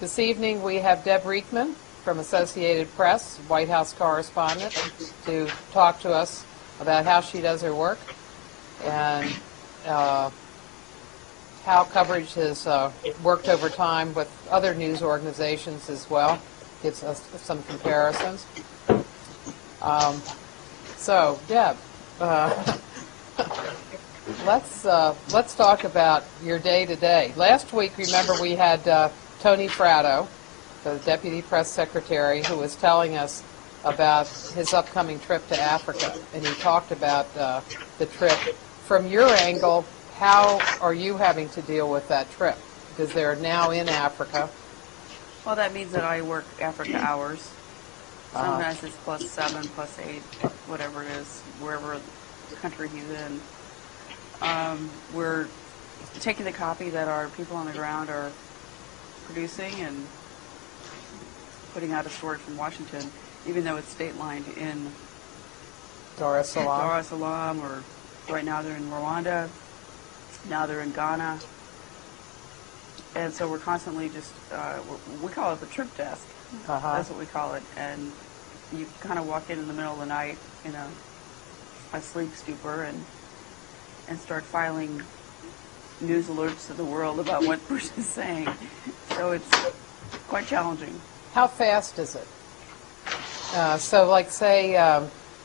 This evening we have Deb Riechmann from Associated Press, White House correspondent, to talk to us about how she does her work and how coverage has worked over time with other news organizations as well. Gives us some comparisons. So, Deb, let's talk about your day-to-day. Last week, remember, we had Tony Fratto, the Deputy Press Secretary, who was telling us about his upcoming trip to Africa, and he talked about the trip. From your angle, how are you having to deal with that trip? Because they're now in Africa. Well, that means that I work Africa hours. Sometimes it's +7, +8, whatever it is, wherever country he's in. We're taking the copy that our people on the ground are producing and putting out a story from Washington, even though it's state-lined in Dar es Salaam. Dar es Salaam, or right now they're in Rwanda, now they're in Ghana. And so we're constantly just, we call it the trip desk. That's what we call it. And you kind of walk in the middle of the night in a sleep stupor and start filing news alerts to the world about what Bush is saying. So it's quite challenging. How fast is it? So, like, say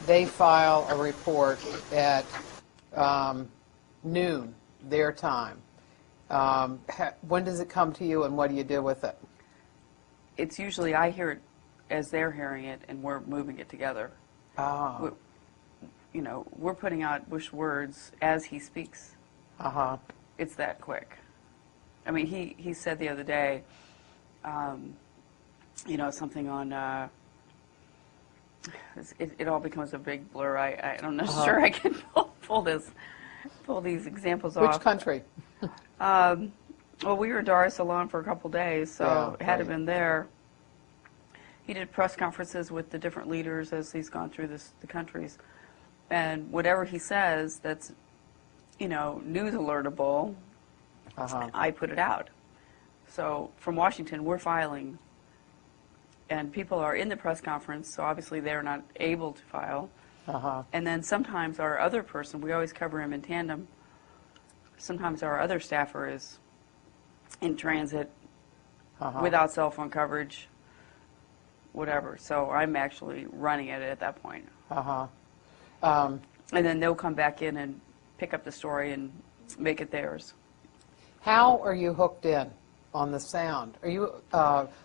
they file a report at noon, their time. When does it come to you, and what do you do with it? It's usually I hear it as they're hearing it, and we're moving it together. Oh. We're putting out Bush words as he speaks. It's that quick. I mean, he said the other day, something on, it all becomes a big blur. I'm not sure I can pull these examples off. Which country? Well, we were in Dar es Salaam for a couple days, so had it been there. He did press conferences with the different leaders as he's gone through the countries. And whatever he says that's, news alertable, I put it out. So from Washington, we're filing, and people are in the press conference, so obviously they're not able to file. And then sometimes our other person, we always cover him in tandem, sometimes our other staffer is in transit without cell phone coverage, whatever. So I'm actually running it at that point. And then they'll come back in and pick up the story and make it theirs. How are you hooked in on the sound? Are you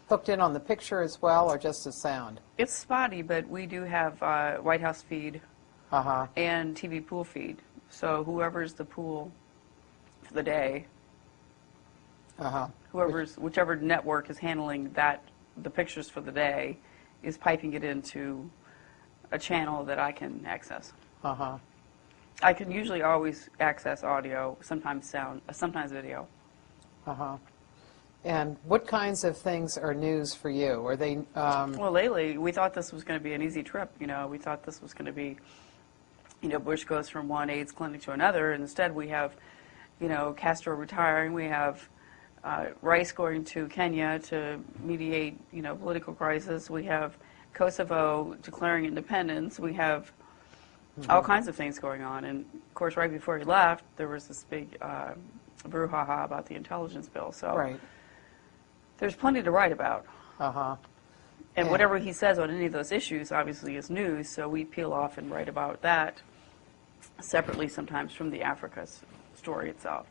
hooked in on the picture as well, or just the sound? It's spotty, but we do have White House feed and TV pool feed. So whoever's the pool for the day, whichever network is handling the pictures for the day, is piping it into a channel that I can access. I can usually always access audio, sometimes sound, sometimes video. And what kinds of things are news for you? Are they? Well, lately we thought this was going to be an easy trip. We thought this was going to be, Bush goes from one AIDS clinic to another, and instead we have, Castro retiring. We have Rice going to Kenya to mediate, political crisis. We have Kosovo declaring independence. We have all kinds of things going on. And, of course, right before he left, there was this big brouhaha about the intelligence bill. So there's plenty to write about. And whatever he says on any of those issues, obviously, is news. So we peel off and write about that separately sometimes from the Africa story itself.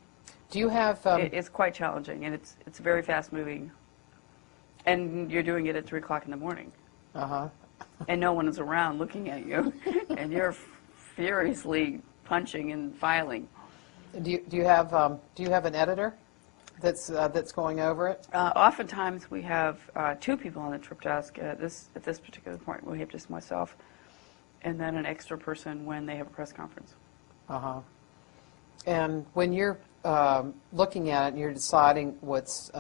Do you have... It's quite challenging, and it's very fast-moving. And you're doing it at 3 o'clock in the morning. And no one is around looking at you, and you're furiously punching and filing. Do you have an editor that's going over it? Oftentimes we have 2 people on the trip desk. At this particular point, we have just myself, and then an extra person when they have a press conference. And when you're looking at it and you're deciding what's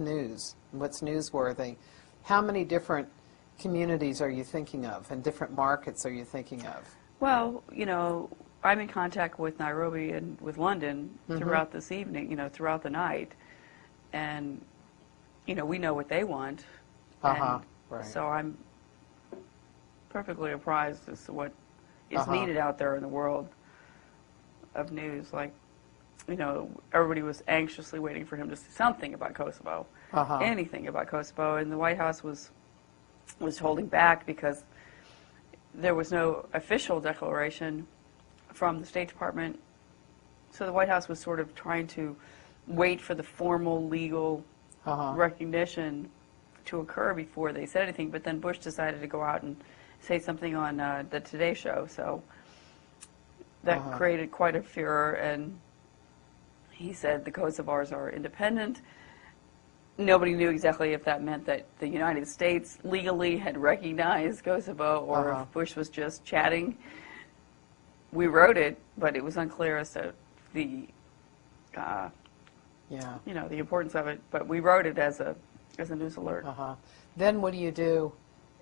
news, what's newsworthy, how many different communities are you thinking of, and different markets are you thinking of? Well, I'm in contact with Nairobi and with London throughout this evening, throughout the night. And we know what they want. Uh-huh. And Right. so I'm perfectly apprised as to what is needed out there in the world of news. Like, everybody was anxiously waiting for him to say something about Kosovo, anything about Kosovo, and the White House was holding back because there was no official declaration from the State Department. So the White House was sort of trying to wait for the formal legal recognition to occur before they said anything. But then Bush decided to go out and say something on the Today Show. So that created quite a furor. And he said the Kosovars are independent. Nobody knew exactly if that meant that the United States legally had recognized Kosovo or if Bush was just chatting. We wrote it, but it was unclear as to the, the importance of it. But we wrote it as a news alert. Then what do you do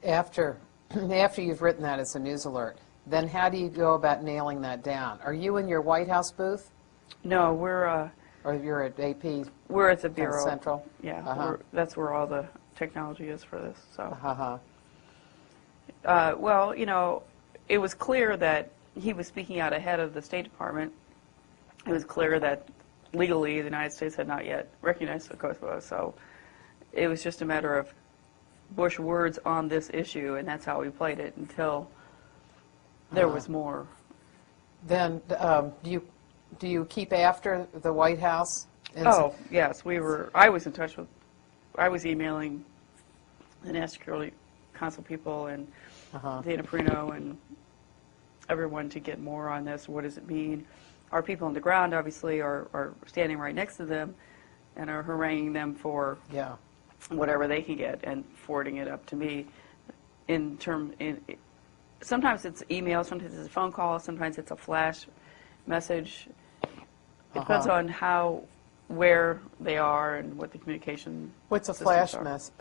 after you've written that as a news alert? Then how do you go about nailing that down? Are you in your White House booth? No, we're. Or you're at AP? We're at the Bureau. Central? Yeah, that's where all the technology is for this. So. Well, it was clear that he was speaking out ahead of the State Department. It was clear that legally the United States had not yet recognized Kosovo, so it was just a matter of Bush words on this issue, and that's how we played it until there was more. Then do you keep after the White House? Oh, yes, I was in touch with, I was emailing the National Security Council people and Dana Perino and everyone to get more on this. What does it mean? Our people on the ground obviously are standing right next to them and are haranguing them for whatever they can get and forwarding it up to me. Sometimes it's email, sometimes it's a phone call, sometimes it's a flash message. It depends on where they are and what the communication. What's a flash message?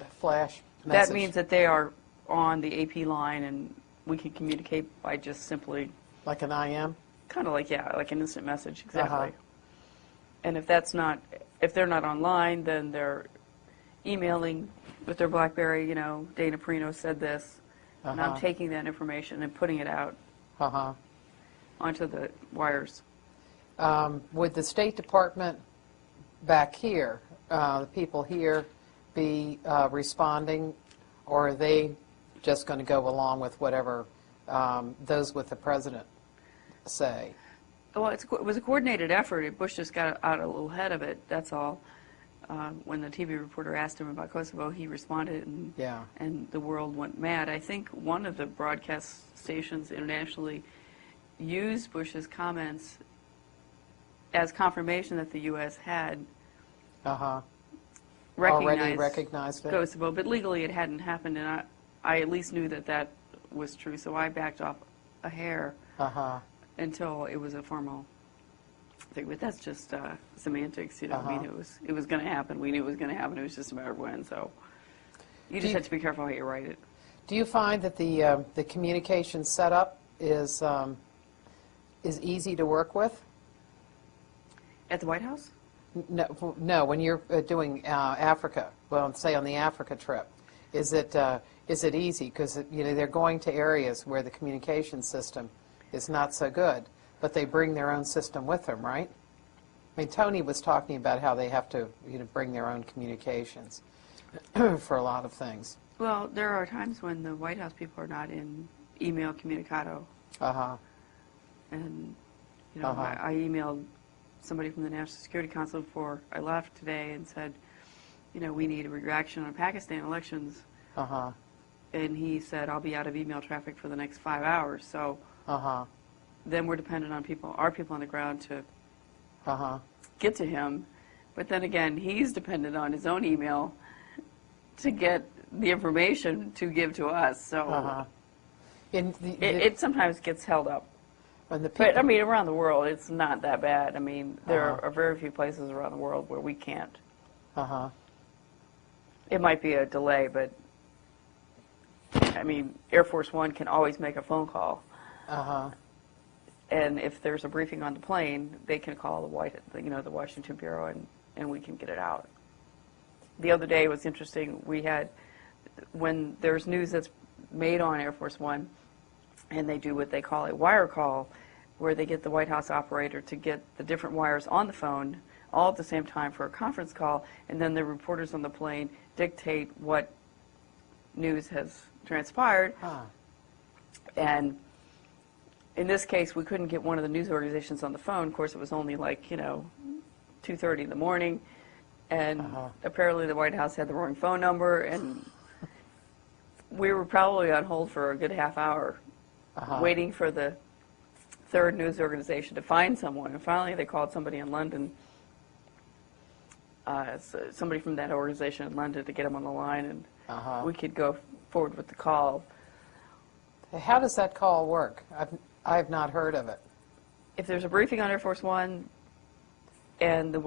That means that they are on the AP line and we can communicate by just simply. Like an IM? Kind of like an instant message, exactly. And if they're not online, then they're emailing with their BlackBerry. Dana Perino said this, and I'm taking that information and putting it out onto the wires. Would the State Department back here, the people here, be responding, or are they just going to go along with whatever those with the president say? Well, it was a coordinated effort. Bush just got out a little ahead of it, that's all. When the TV reporter asked him about Kosovo, he responded, and the world went mad. I think one of the broadcast stations internationally used Bush's comments as confirmation that the U.S. had already recognized it. Kosovo, but legally it hadn't happened, and I at least knew that was true, so I backed off a hair until it was a formal thing. But that's just semantics, I mean, it was going to happen. We knew it was going to happen. It was just a matter of when. So you just have to be careful how you write it. Do you find that the communication setup is easy to work with? At the White House? No, when you're doing Africa, well, say on the Africa trip, is it easy? Because they're going to areas where the communication system is not so good, but they bring their own system with them, right? I mean, Tony was talking about how they have to bring their own communications for a lot of things. Well, there are times when the White House people are not in email communicado. And I emailed somebody from the National Security Council before I left today and said, we need a reaction on Pakistan elections. And he said, I'll be out of email traffic for the next 5 hours. So then we're dependent on our people on the ground to get to him. But then again, he's dependent on his own email to get the information to give to us. So it sometimes gets held up. But, I mean, around the world, it's not that bad. I mean, there are very few places around the world where we can't. It might be a delay, but, I mean, Air Force One can always make a phone call. And if there's a briefing on the plane, they can call the Washington Bureau, and we can get it out. the other day was interesting. We had, when there's news that's made on Air Force One, and they do what they call a wire call, where they get the White House operator to get the different wires on the phone all at the same time for a conference call, and then the reporters on the plane dictate what news has transpired. And in this case, we couldn't get one of the news organizations on the phone. Of course, it was only like, 2:30 in the morning, and apparently the White House had the wrong phone number, and we were probably on hold for a good half hour waiting for the third news organization to find someone. And finally, they called somebody in London, somebody from that organization in London, to get him on the line, and we could go forward with the call. How does that call work? I've not heard of it. If there's a briefing on Air Force One, and the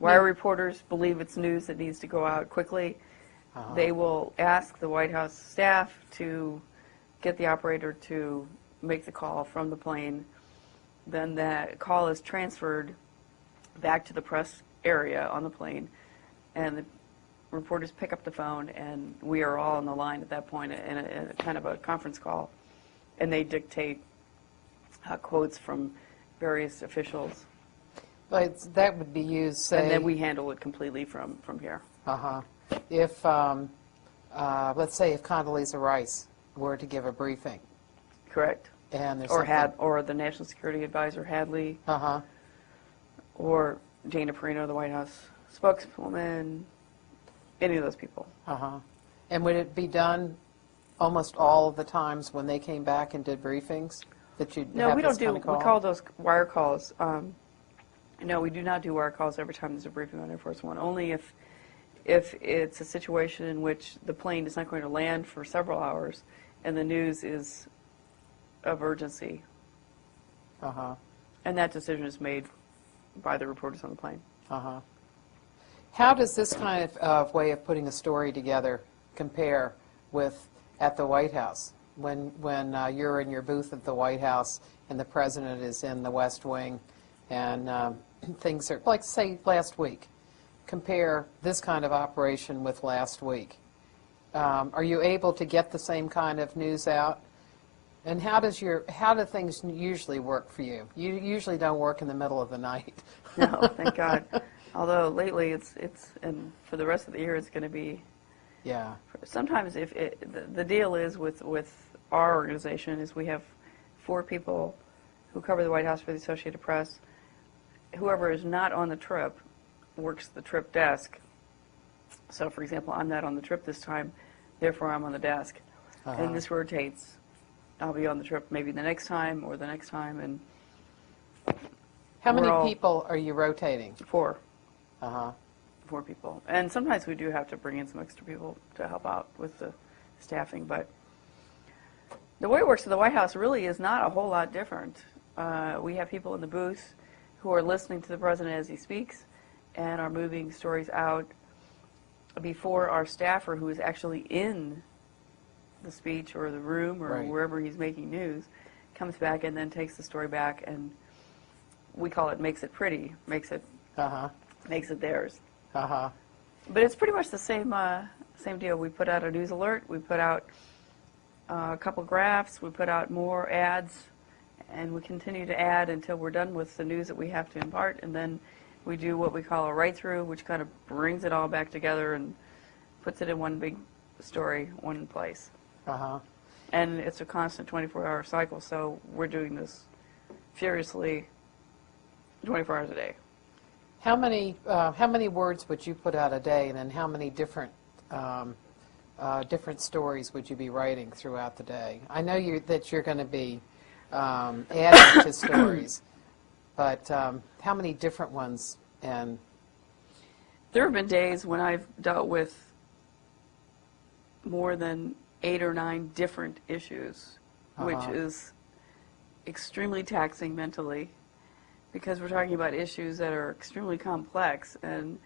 wire reporters believe it's news that needs to go out quickly, they will ask the White House staff to get the operator to make the call from the plane. Then that call is transferred back to the press area on the plane, and the reporters pick up the phone, and we are all on the line at that point in a kind of a conference call, and they dictate quotes from various officials. But that would be used, say... And then we handle it completely from here. If, let's say, if Condoleezza Rice were to give a briefing. Correct. And there's or the National Security Advisor, Hadley. Or Dana Perino, the White House spokeswoman, any of those people. And would it be done almost all of the times when they came back and did briefings that you'd No, have we this don't do, kind of call? we call those wire calls. No, we do not do wire calls every time there's a briefing on Air Force One, only if it's a situation in which the plane is not going to land for several hours and the news is of urgency. And that decision is made by the reporters on the plane. How does this kind of way of putting a story together compare with at the White House? When you're in your booth at the White House and the President is in the West Wing and things are, like say last week, compare this kind of operation with last week. Are you able to get the same kind of news out? And how do things usually work for you? You usually don't work in the middle of the night. No, thank God. Although lately and for the rest of the year it's going to be. Yeah. Sometimes the deal is with our organization is we have 4 people who cover the White House for the Associated Press. Whoever is not on the trip works the trip desk. So, for example, I'm not on the trip this time, therefore I'm on the desk. And this rotates. I'll be on the trip maybe the next time or the next time. And how many people are you rotating? 4. 4 people. And sometimes we do have to bring in some extra people to help out with the staffing. But the way it works at the White House really is not a whole lot different. We have people in the booth who are listening to the President as he speaks and are moving stories out before our staffer, who is actually in the speech or the room or wherever he's making news, comes back and then takes the story back, and we call it makes it pretty, makes it theirs. But it's pretty much the same deal. We put out a news alert, we put out a couple graphs, we put out more ads, and we continue to add until we're done with the news that we have to impart, and then we do what we call a write-through, which kind of brings it all back together and puts it in one big story, one place. And it's a constant 24-hour cycle, so we're doing this furiously 24 hours a day. How many words would you put out a day, and then how many different stories would you be writing throughout the day? I know that you're going to be adding to stories, but how many different ones? And there have been days when I've dealt with more than 8 or 9 different issues, which is extremely taxing mentally, because we're talking about issues that are extremely complex, and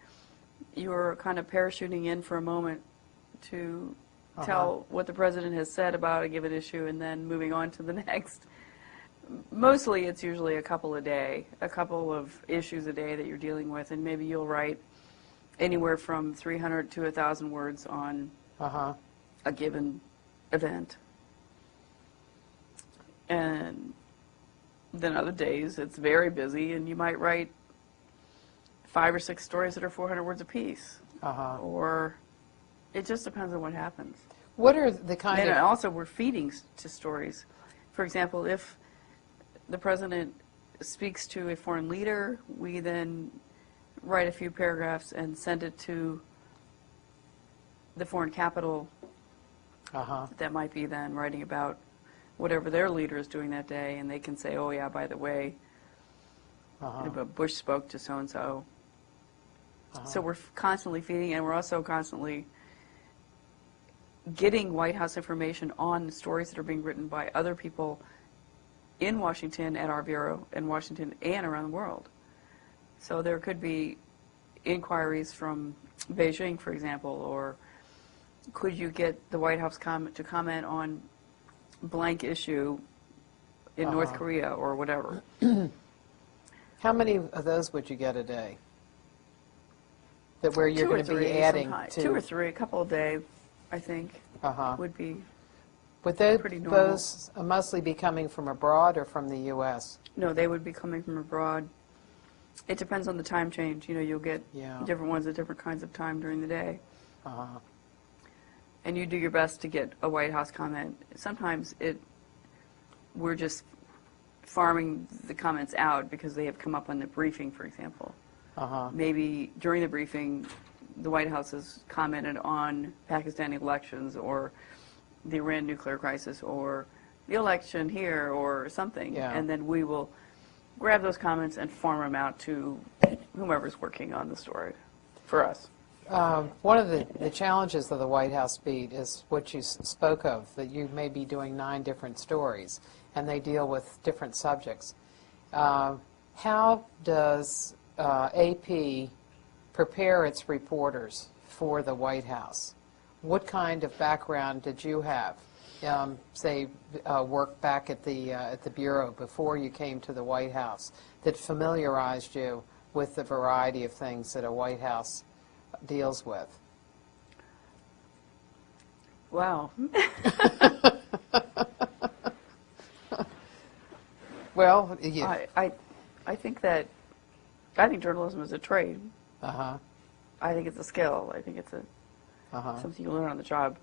you're kind of parachuting in for a moment to tell what the President has said about a given issue and then moving on to the next. Mostly it's usually a couple of issues a day that you're dealing with, and maybe you'll write anywhere from 300 to 1,000 words on a given event. And then other days it's very busy, and you might write 5 or 6 stories that are 400 words apiece. Or it just depends on what happens. What are the kind And of... also we're feeding to stories. For example, if the president speaks to a foreign leader, we then write a few paragraphs and send it to the foreign capital that might be then writing about whatever their leader is doing that day, and they can say, oh yeah, by the way, Bush spoke to so-and-so. So we're constantly feeding, and we're also constantly getting White House information on stories that are being written by other people in Washington at our bureau in Washington and around the world. So there could be inquiries from Beijing, for example, or could you get the White House to comment on blank issue in North Korea or whatever. How many of those would you get a day? That where you're going to be adding to... 2 or 3, a couple a day, I think, would be Would they, pretty normal. those mostly be coming from abroad or from the U.S.? No, they would be coming from abroad. It depends on the time change. You know, you'll get different ones at different kinds of time during the day. And you do your best to get a White House comment. Sometimes we're just farming the comments out because they have come up on the briefing, for example. Maybe during the briefing, the White House has commented on Pakistani elections or the Iran nuclear crisis or the election here or something. And then we will grab those comments and farm them out to whomever's working on the story for us. One of the challenges of the White House beat is what you spoke of, that you may be doing 9 different stories, and they deal with different subjects. How does AP prepare its reporters for the White House? What kind of background did you have? Say, work back at the Bureau before you came to the White House that familiarized you with the variety of things that a White House deals with? Wow. Well, I think journalism is a trade. I think it's a skill. I think it's something you learn on the job.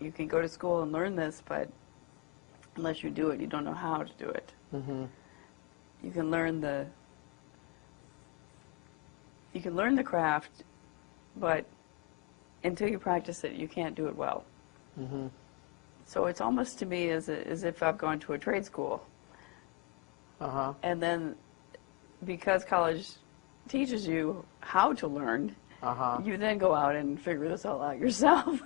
You can go to school and learn this, but unless you do it, you don't know how to do it. You can learn the craft, but until you practice it, you can't do it well. So it's almost to me as if I've gone to a trade school. And then because college teaches you how to learn, you then go out and figure this all out yourself.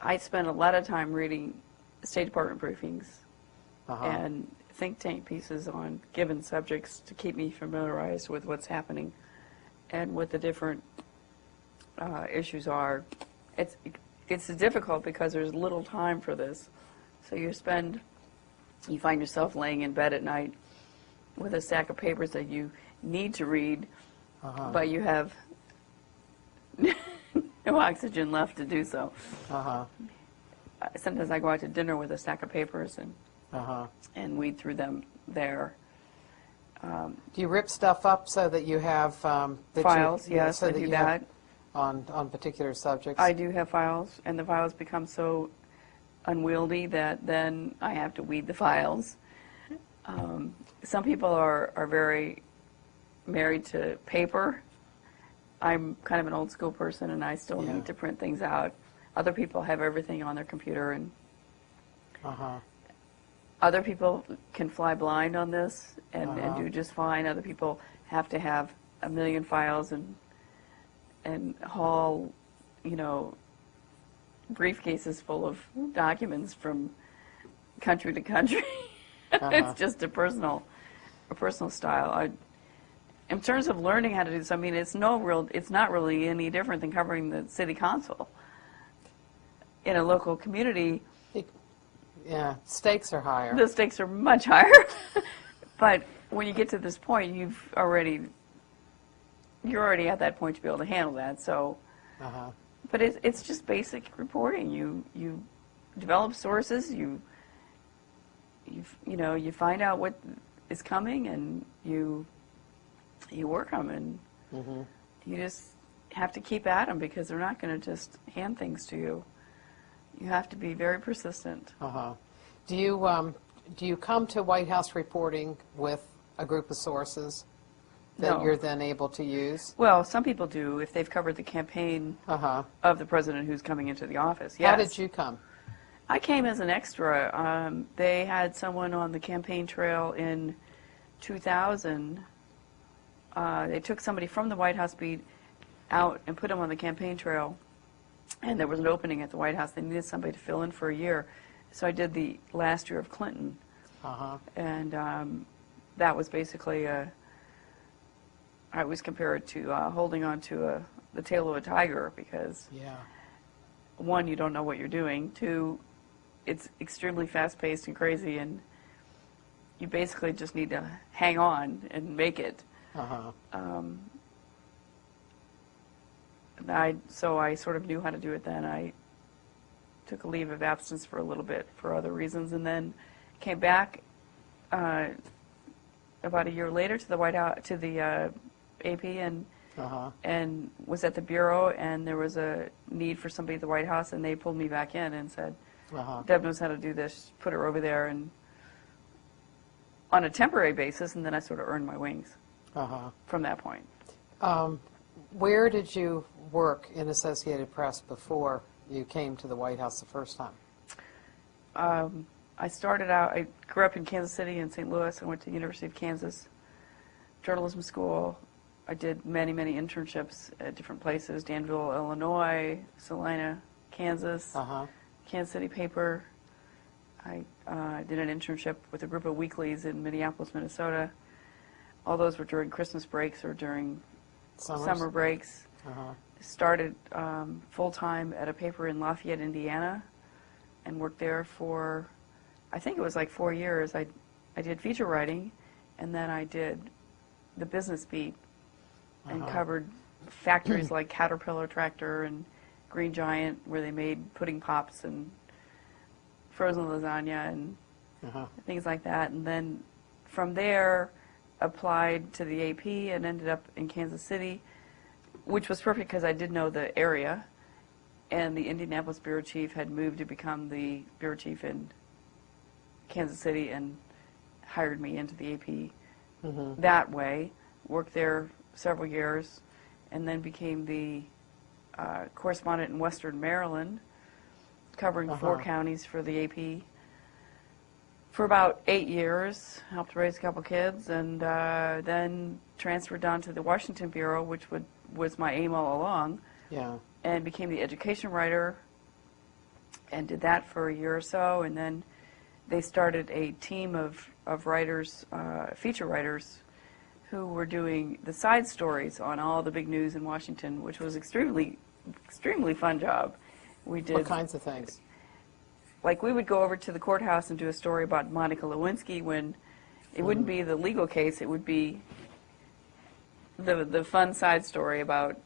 I spent a lot of time reading State Department briefings and think tank pieces on given subjects to keep me familiarized with what's happening and what the different issues are. It's difficult because there's little time for this. So you find yourself laying in bed at night with a stack of papers that you need to read, but you have no oxygen left to do so. Sometimes I go out to dinner with a stack of papers and weed through them there. Do you rip stuff up so that you have files? Yes, so I that do you that. Have on particular subjects? I do have files, and the files become so unwieldy that then I have to weed the files. Some people are very married to paper. I'm kind of an old school person, and I still need to print things out. Other people have everything on their computer, and other people can fly blind on this and do just fine. Other people have to have a million files and haul, briefcases full of documents from country to country. It's just a personal style. In terms of learning how to do this, I mean, it's not really any different than covering the city council. In a local community, stakes are higher. the stakes are much higher. But when you get to this point, you've already you're already at that point to be able to handle that. So, but it's just basic reporting. You develop sources. You find out what is coming, and you work them, and you just have to keep at them because they're not going to just hand things to you. You have to be very persistent. Do you come to White House reporting with a group of sources that you're then able to use? Well, some people do if they've covered the campaign of the president who's coming into the office. Yes. How did you come? I came as an extra. They had someone on the campaign trail in 2000. They took somebody from the White House beat out and put him on the campaign trail, and there was an opening at the White House. They needed somebody to fill in for a year. So I did the last year of Clinton, and that was basically I always compare it to holding on to the tail of a tiger because, one, you don't know what you're doing. Two, it's extremely fast-paced and crazy, and you basically just need to hang on and make it. So I sort of knew how to do it then. I took a leave of absence for a little bit for other reasons, and then came back about a year later to the White House, to the AP, and was at the bureau, and there was a need for somebody at the White House, and they pulled me back in and said, Deb knows how to do this, put her over there, and on a temporary basis, and then I sort of earned my wings from that point. Where did you work in Associated Press before you came to the White House the first time? I started out, I grew up in Kansas City and St. Louis. I went to the University of Kansas Journalism School. I did many, many internships at different places, Danville, Illinois, Salina, Kansas, Kansas City paper. I did an internship with a group of weeklies in Minneapolis, Minnesota. All those were during Christmas breaks or during summer breaks. Started full-time at a paper in Lafayette, Indiana, and worked there for, I think it was like 4 years. I did feature writing, and then I did the business beat and covered factories like Caterpillar Tractor and Green Giant, where they made pudding pops and frozen lasagna and things like that. And then from there, applied to the AP and ended up in Kansas City, which was perfect because I did know the area, and the Indianapolis bureau chief had moved to become the bureau chief in Kansas City and hired me into the AP that way. Worked there several years, and then became the correspondent in Western Maryland, covering 4 counties for the AP for about 8 years. Helped raise a couple kids, and then transferred on to the Washington bureau, which was my aim all along, and became the education writer, and did that for a year or so, and then they started a team of writers, feature writers, who were doing the side stories on all the big news in Washington, which was extremely fun job. We did what kinds of things? Like, we would go over to the courthouse and do a story about Monica Lewinsky when it wouldn't be the legal case, it would be the fun side story about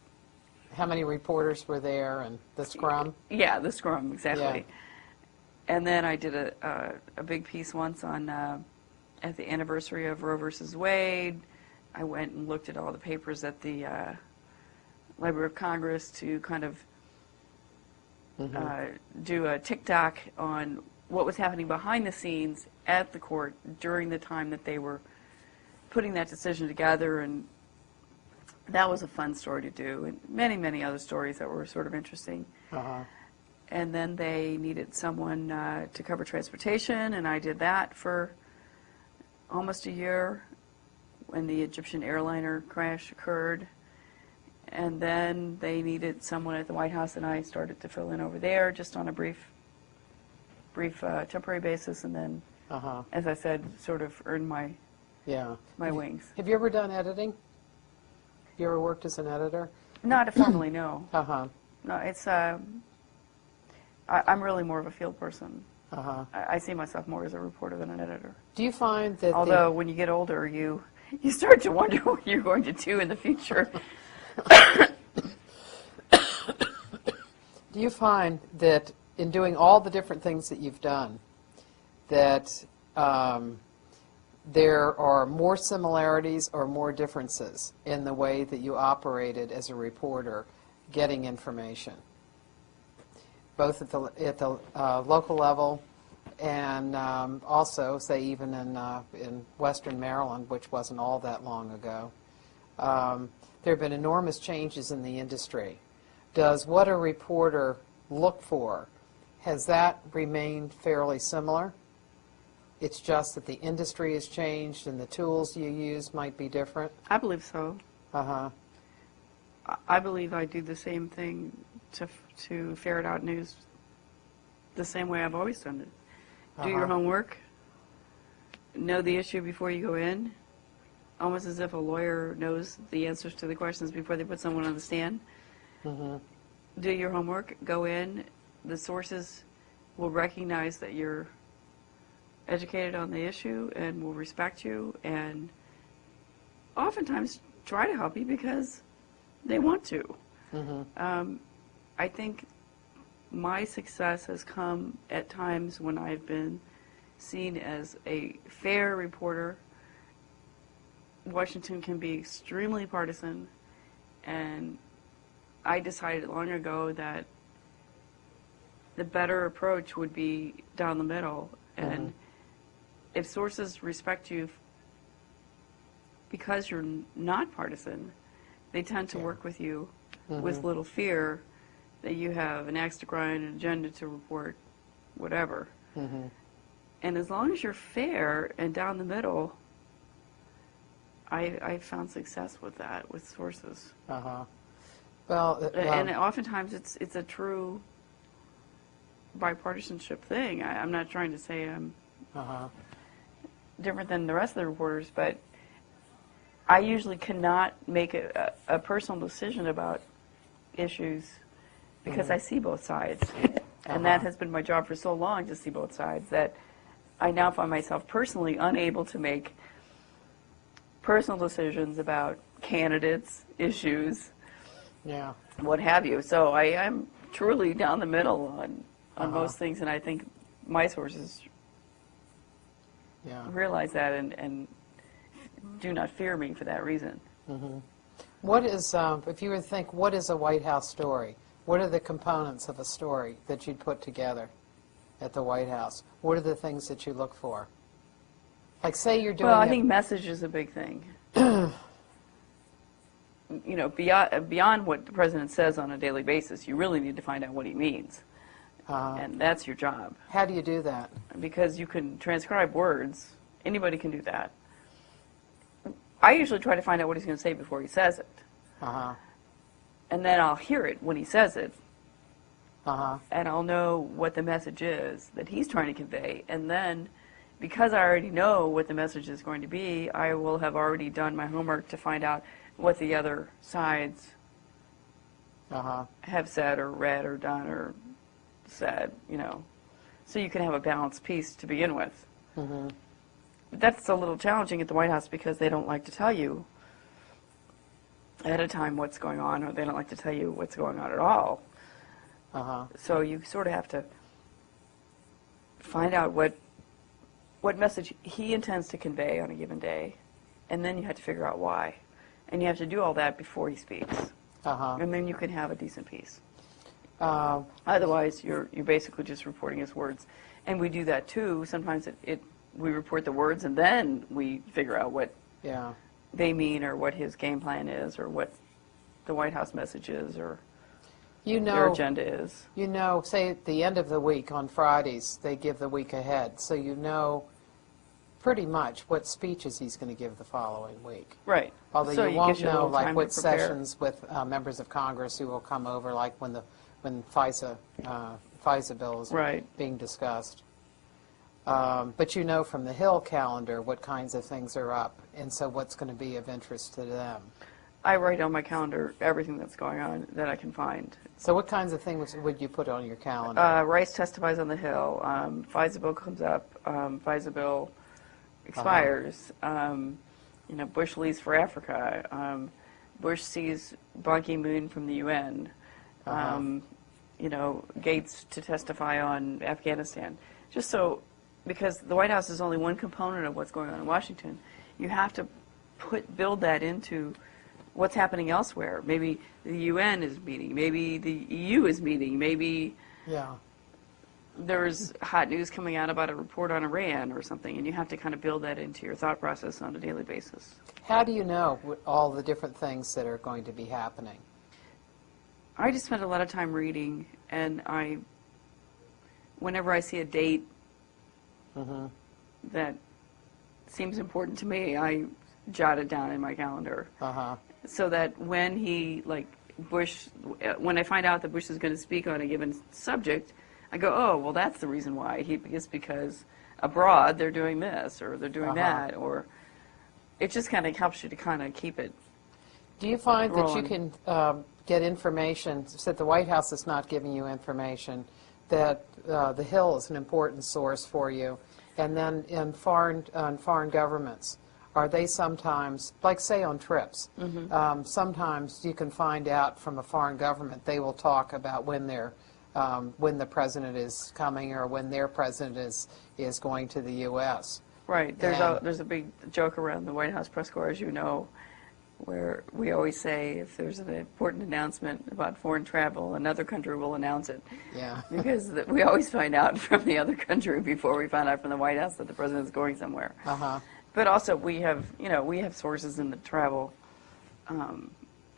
how many reporters were there and the scrum. Yeah, the scrum, exactly. And then I did a big piece once on at the anniversary of Roe versus Wade. I went and looked at all the papers at the Library of Congress to kind of do a TikTok on what was happening behind the scenes at the court during the time that they were putting that decision together, and that was a fun story to do, and many, many other stories that were sort of interesting. And then they needed someone to cover transportation, and I did that for almost a year when the Egyptian airliner crash occurred. And then they needed someone at the White House, and I started to fill in over there just on a brief temporary basis, and then, as I said, sort of earned my wings. Have you ever done editing? Have you ever worked as an editor? Not formally, no. No, it's I'm really more of a field person. I see myself more as a reporter than an editor. Do you find that although when you get older, you start to wonder what you're going to do in the future. Do you find that in doing all the different things that you've done, that there are more similarities or more differences in the way that you operated as a reporter getting information, both at the local level and also, say, even in Western Maryland, which wasn't all that long ago? There have been enormous changes in the industry. Does what a reporter look for, has that remained fairly similar? It's just that the industry has changed and the tools you use might be different? I believe so. Uh-huh. I believe I do the same thing to ferret out news the same way I've always done it. Do your homework. Know the issue before you go in. Almost as if a lawyer knows the answers to the questions before they put someone on the stand. Mm-hmm. Do your homework. Go in. The sources will recognize that you're educated on the issue and will respect you and oftentimes try to help you because they want to. Mm-hmm. I think my success has come at times when I've been seen as a fair reporter. Washington can be extremely partisan, and I decided long ago that the better approach would be down the middle. And if sources respect you because you're not partisan, they tend to work with you with little fear that you have an axe to grind, an agenda to report, whatever. And as long as you're fair and down the middle, I found success with that, with sources. Well, and oftentimes it's a true bipartisanship thing. I'm not trying to say I'm different than the rest of the reporters, but I usually cannot make a personal decision about issues because I see both sides. And that has been my job for so long, to see both sides, that I now find myself personally unable to make personal decisions about candidates, issues, what have you. So I am truly down the middle on most things, and I think my sources realize that and do not fear me for that reason. What is, if you were to think, what is a White House story? What are the components of a story that you'd put together at the White House? What are the things that you look for? Like, say you're doing. Well, I think message is a big thing. You know, beyond what the president says on a daily basis, you really need to find out what he means. And that's your job. How do you do that? Because you can transcribe words. Anybody can do that. I usually try to find out what he's going to say before he says it. And then I'll hear it when he says it. And I'll know what the message is that he's trying to convey. And then, because I already know what the message is going to be, I will have already done my homework to find out what the other sides have said or read or done or said, you know. So you can have a balanced piece to begin with. But that's a little challenging at the White House because they don't like to tell you ahead of time what's going on, or they don't like to tell you what's going on at all. So you sort of have to find out what message he intends to convey on a given day, and then you have to figure out why. And you have to do all that before he speaks. And then you can have a decent piece. Otherwise, you're basically just reporting his words. And we do that too. Sometimes we report the words, and then we figure out what they mean, or what his game plan is, or what the White House message is, or their agenda is. You know, say at the end of the week on Fridays, they give the week ahead, so you know pretty much what speeches he's going to give the following week. Right. Although So you won't gives you a know, little like, time what to prepare. sessions with members of Congress who will come over, like when FISA bill is being discussed. But you know from the Hill calendar what kinds of things are up, and so what's going to be of interest to them. I write on my calendar everything that's going on that I can find. So what kinds of things would you put on your calendar? Rice testifies on the Hill. FISA bill comes up. FISA bill expires. You know, Bush leaves for Africa. Bush sees Ban Ki-moon from the UN, you know, Gates to testify on Afghanistan. Just so, because the White House is only one component of what's going on in Washington, you have to build that into what's happening elsewhere. Maybe the UN is meeting, maybe the EU is meeting, maybe there's hot news coming out about a report on Iran or something, and you have to kind of build that into your thought process on a daily basis. How do you know all the different things that are going to be happening? I just spend a lot of time reading, and whenever I see a date that seems important to me, I jot it down in my calendar. So that when when I find out that Bush is going to speak on a given subject, I go, oh, well, that's the reason why. It's because abroad they're doing this or they're doing that, or it just kind of helps you to kind of keep it. Do you find rolling. that you can get information, that the White House is not giving you information, that the Hill is an important source for you, and then in foreign governments, are they sometimes, like say on trips, sometimes you can find out from a foreign government, they will talk about when the president is coming or when their president is going to the U.S. Right. There's a big joke around the White House press corps, as you know, where we always say if there's an important announcement about foreign travel, another country will announce it. Yeah. Because we always find out from the other country before we find out from the White House that the president is going somewhere. But also we have sources in the travel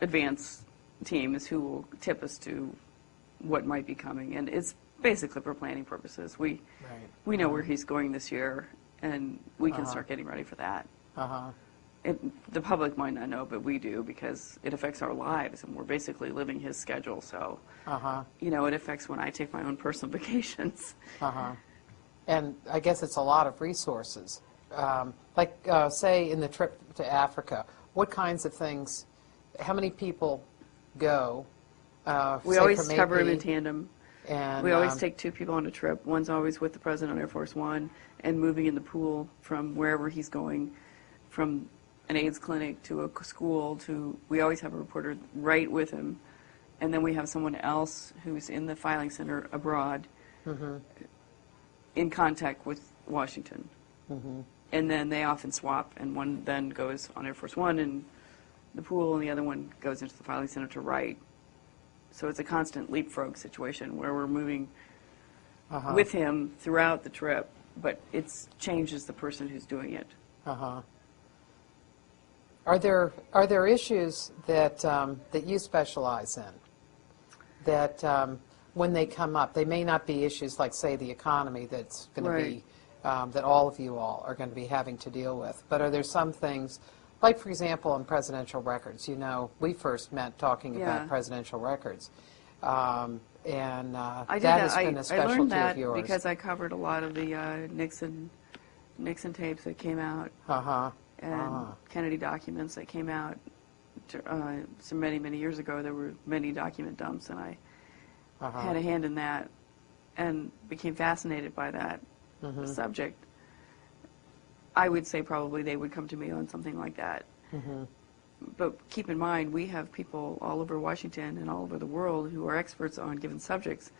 advance teams who will tip us to what might be coming, and it's basically for planning purposes. We know where he's going this year, and we can start getting ready for that. The public might not know, but we do, because it affects our lives, and we're basically living his schedule. So, you know, it affects when I take my own personal vacations. And I guess it's a lot of resources. Like, say, in the trip to Africa, what kinds of things, how many people go? We always cover them in tandem. And we always take 2 people on a trip. One's always with the president on Air Force One and moving in the pool from wherever he's going, from an AIDS clinic to a school to, we always have a reporter right with him. And then we have someone else who's in the filing center abroad in contact with Washington. And then they often swap, and one then goes on Air Force One in the pool, and the other one goes into the filing center to write. So it's a constant leapfrog situation where we're moving with him throughout the trip, but it changes the person who's doing it. Are there issues that that you specialize in, that when they come up, they may not be issues like, say, the economy that's going to be, that all of you all are going to be having to deal with, but are there some things, like, for example, in presidential records, you know, we first met talking about presidential records, and that has been a specialty I learned that of yours. because I covered a lot of the Nixon tapes that came out, and Kennedy documents that came out so many years ago. There were many document dumps, and I had a hand in that and became fascinated by that subject. I would say probably they would come to me on something like that. But keep in mind, we have people all over Washington and all over the world who are experts on given subjects.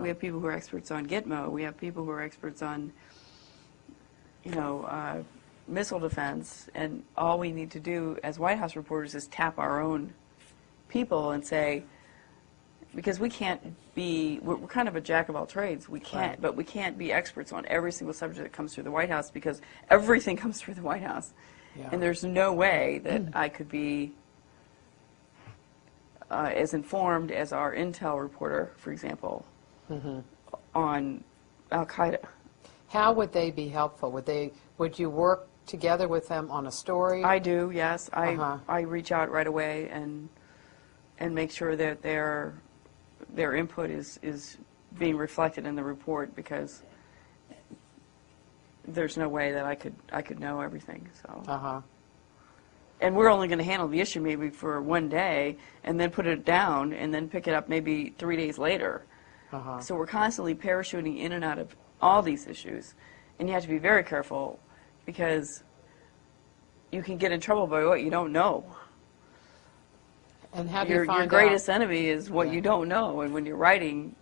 We have people who are experts on Gitmo. We have people who are experts on, you know, missile defense. And all we need to do as White House reporters is tap our own people and say, because we can't be, we're kind of a jack of all trades. We can't, but we can't be experts on every single subject that comes through the White House, because everything comes through the White House. And there's no way that I could be as informed as our intel reporter, for example, on Al-Qaeda. How would they be helpful? Would you work together with them on a story? I do, yes. I reach out right away and make sure that their input is being reflected in the report, because there's no way that I could know everything. So. And we're only going to handle the issue maybe for one day, and then put it down, and then pick it up maybe 3 days later. So we're constantly parachuting in and out of all these issues, and you have to be very careful, because you can get in trouble by what you don't know. And how do you your find greatest out? enemy is what Yeah. you don't know. And when you're writing,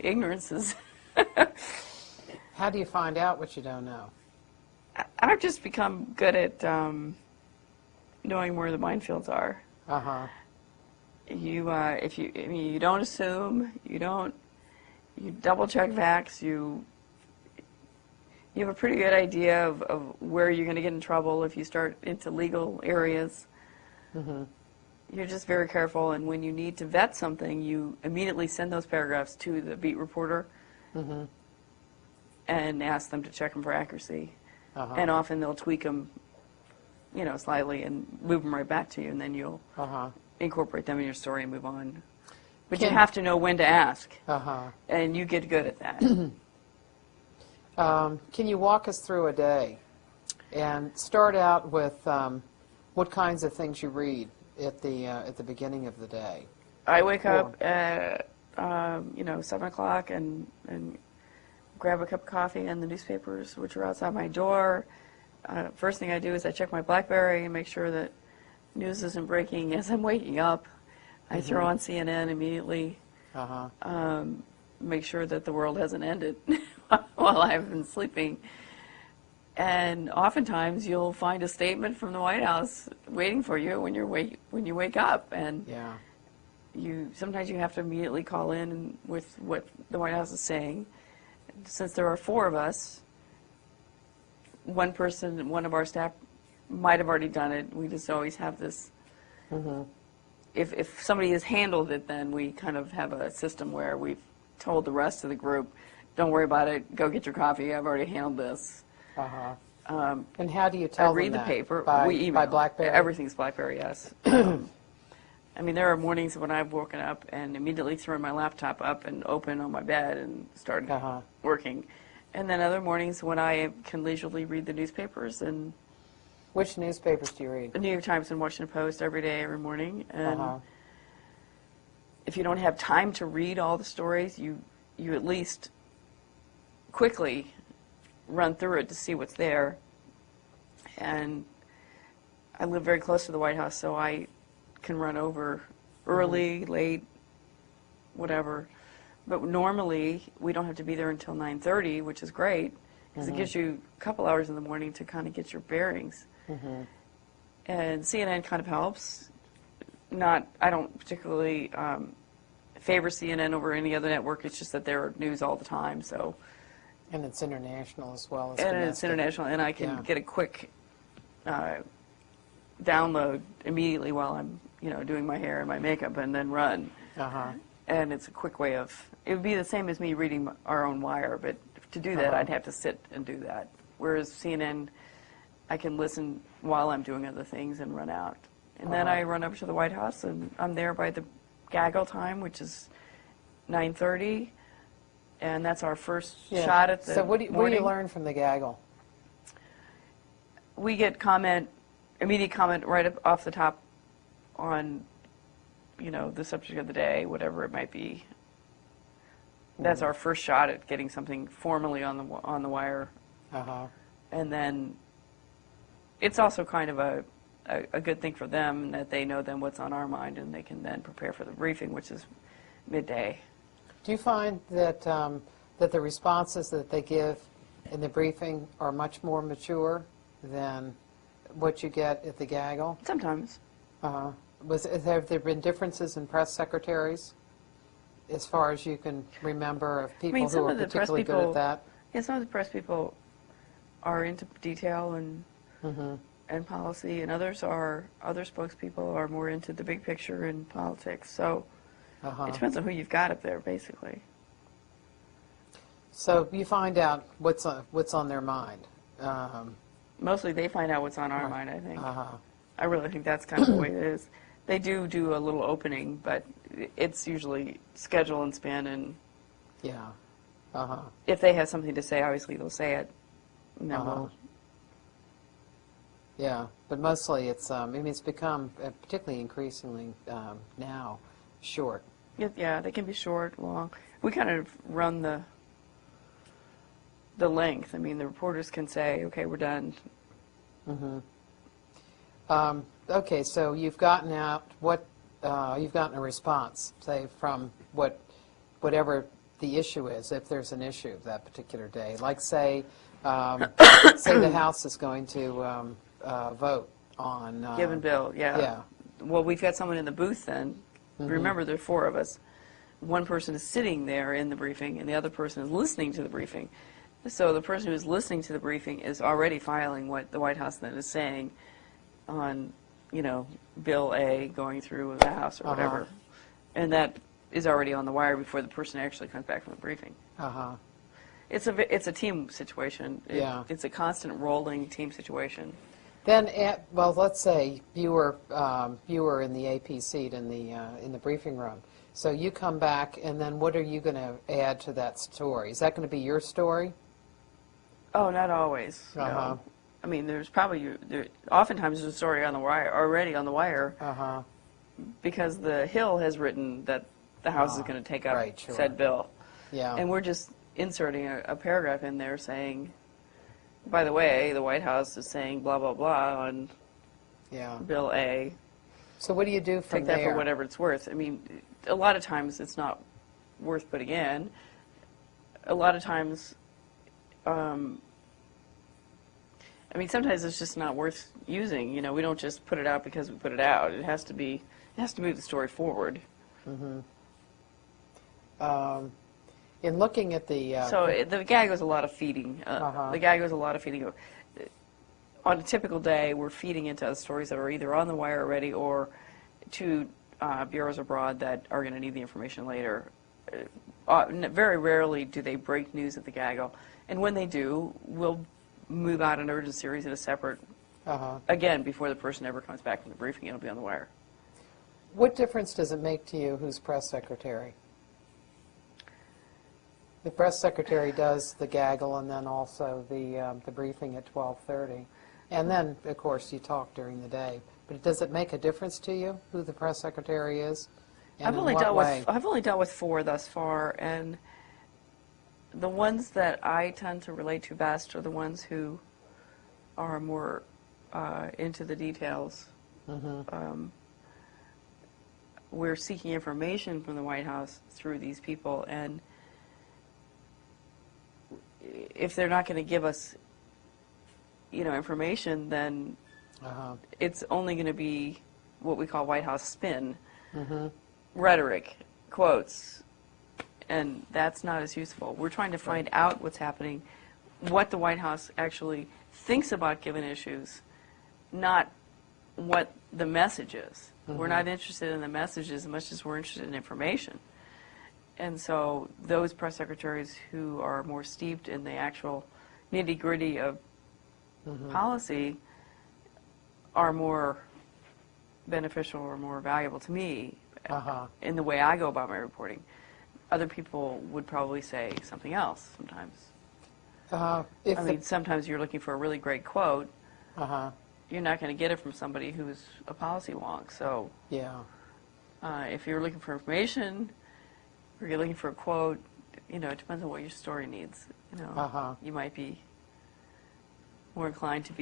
ignorance is. How do you find out what you don't know? I've just become good at knowing where the minefields are. Uh-huh. You don't assume, you double check facts, you have a pretty good idea of where you're going to get in trouble if you start into legal areas. Mm-hmm. You're just very careful, and when you need to vet something, you immediately send those paragraphs to the beat reporter Mm-hmm. and ask them to check them for accuracy. Uh-huh. And often they'll tweak them, slightly and move them right back to you, and then you'll Uh-huh. incorporate them in your story and move on. But Can- you have to know when to ask, Uh-huh. and you get good at that. Can you walk us through a day and start out with what kinds of things you read at the beginning of the day? I wake up at 7 o'clock and grab a cup of coffee and the newspapers, which are outside my door. First thing I do is I check my BlackBerry and make sure that news isn't breaking as I'm waking up. I throw on CNN immediately, Uh-huh. make sure that the world hasn't ended while I've been sleeping. And oftentimes you'll find a statement from the White House waiting for you when you wake up. And Yeah. sometimes you have to immediately call in with what the White House is saying. Since there are 4 of us, one of our staff might have already done it. We just always have this. Mm-hmm. If somebody has handled it, then we kind of have a system where we've told the rest of the group, don't worry about it, go get your coffee, I've already handled this. Uh-huh. And how do you tell I read them the that? paper. By, we email. by BlackBerry? Everything's BlackBerry, yes. I mean, there are mornings when I've woken up and immediately thrown my laptop up and open on my bed and started working. And then other mornings when I can leisurely read the newspapers. And Which newspapers do you read? the New York Times and Washington Post every day, every morning. And Uh-huh. if you don't have time to read all the stories, you at least quickly run through it to see what's there. And I live very close to the White House, so I can run over early, late, whatever. But normally, we don't have to be there until 9:30, which is great, because it gives you a couple hours in the morning to kind of get your bearings. Mm-hmm. And CNN kind of helps. I don't particularly favor CNN over any other network. It's just that they're news all the time, so. And it's international as well as And domestic. it's international, and I can Yeah. get a quick download immediately while I'm, doing my hair and my makeup, and then run. Uh-huh. And it's a quick way of. It would be the same as me reading our own wire, but to do that, I'd have to sit and do that. Whereas CNN, I can listen while I'm doing other things and run out. And then I run over to the White House, and I'm there by the gaggle time, which is 9:30. And that's our first shot at the So what do morning. you learn from the gaggle? We get immediate comment right up off the top on, the subject of the day, whatever it might be. That's our first shot at getting something formally on the wire. Uh-huh. And then it's also kind of a good thing for them that they know then what's on our mind, and they can then prepare for the briefing, which is midday. Do you find that that the responses that they give in the briefing are much more mature than what you get at the gaggle? Sometimes. Uh-huh. Have there been differences in press secretaries, as far as you can remember, of people who some are of the press particularly good people- at that? Yeah, some of the press people are into detail and Mm-hmm. and policy, and other spokespeople are more into the big picture and politics. So Uh-huh. it depends on who you've got up there, basically. So you find out what's on their mind. Mostly they find out what's on our mind, I think. Uh-huh. I really think that's kind of the way it is. They do a little opening, but it's usually schedule and spin, and Yeah. Uh-huh. if they have something to say, obviously they'll say it. And then we'll. Yeah, but mostly it's it's become particularly increasingly now short. Yeah, they can be short, long. We kind of run the length. I mean, the reporters can say, okay, we're done. Mm-hmm. Okay, so you've gotten out. What you've gotten a response, say from whatever the issue is, if there's an issue that particular day. Like say the House is going to vote on Given bill, yeah. Yeah. Well, we've got someone in the booth then. Remember, there are 4 of us. One person is sitting there in the briefing, and the other person is listening to the briefing. So the person who is listening to the briefing is already filing what the White House then is saying on, Bill A going through the House or whatever. And that is already on the wire before the person actually comes back from the briefing. It's a team situation. It's a constant rolling team situation. Then, well, let's say you were in the AP seat in the briefing room. So you come back, and then what are you going to add to that story? Is that going to be your story? Oh, not always. No. I mean, there's probably oftentimes there's a story on the wire already on the wire because the Hill has written that the House is going to take up said bill. Yeah. And we're just inserting a paragraph in there saying, by the way, the White House is saying blah, blah, blah on Bill A. So what do you do from there? Take that for whatever it's worth. I mean, a lot of times it's not worth putting in. A lot of times, sometimes it's just not worth using. We don't just put it out because we put it out. It has to move the story forward. In looking at the... the gag was a lot of feeding. The gag was a lot of feeding. On a typical day, we're feeding into stories that are either on the wire already or to bureaus abroad that are going to need the information later. Very rarely do they break news at the gaggle. And when they do, we'll move out an urgent series in a separate, again, before the person ever comes back from the briefing, it'll be on the wire. What difference does it make to you who's press secretary? The press secretary does the gaggle and then also the briefing at 12:30. And then, of course, you talk during the day. But does it make a difference to you who the press secretary is? And I've only dealt with 4 thus far, and the ones that I tend to relate to best are the ones who are more into the details. We're seeking information from the White House through these people, and if they're not going to give us, information, then it's only going to be what we call White House spin, rhetoric, quotes, and that's not as useful. We're trying to find out what's happening, what the White House actually thinks about given issues, not what the message is. We're not interested in the message as much as we're interested in information. And so those press secretaries who are more steeped in the actual nitty-gritty of policy are more beneficial or more valuable to me in the way I go about my reporting. Other people would probably say something else sometimes. Sometimes you're looking for a really great quote. You're not going to get it from somebody who's a policy wonk. So if you're looking for information or you're looking for a quote, it depends on what your story needs. You might be more inclined to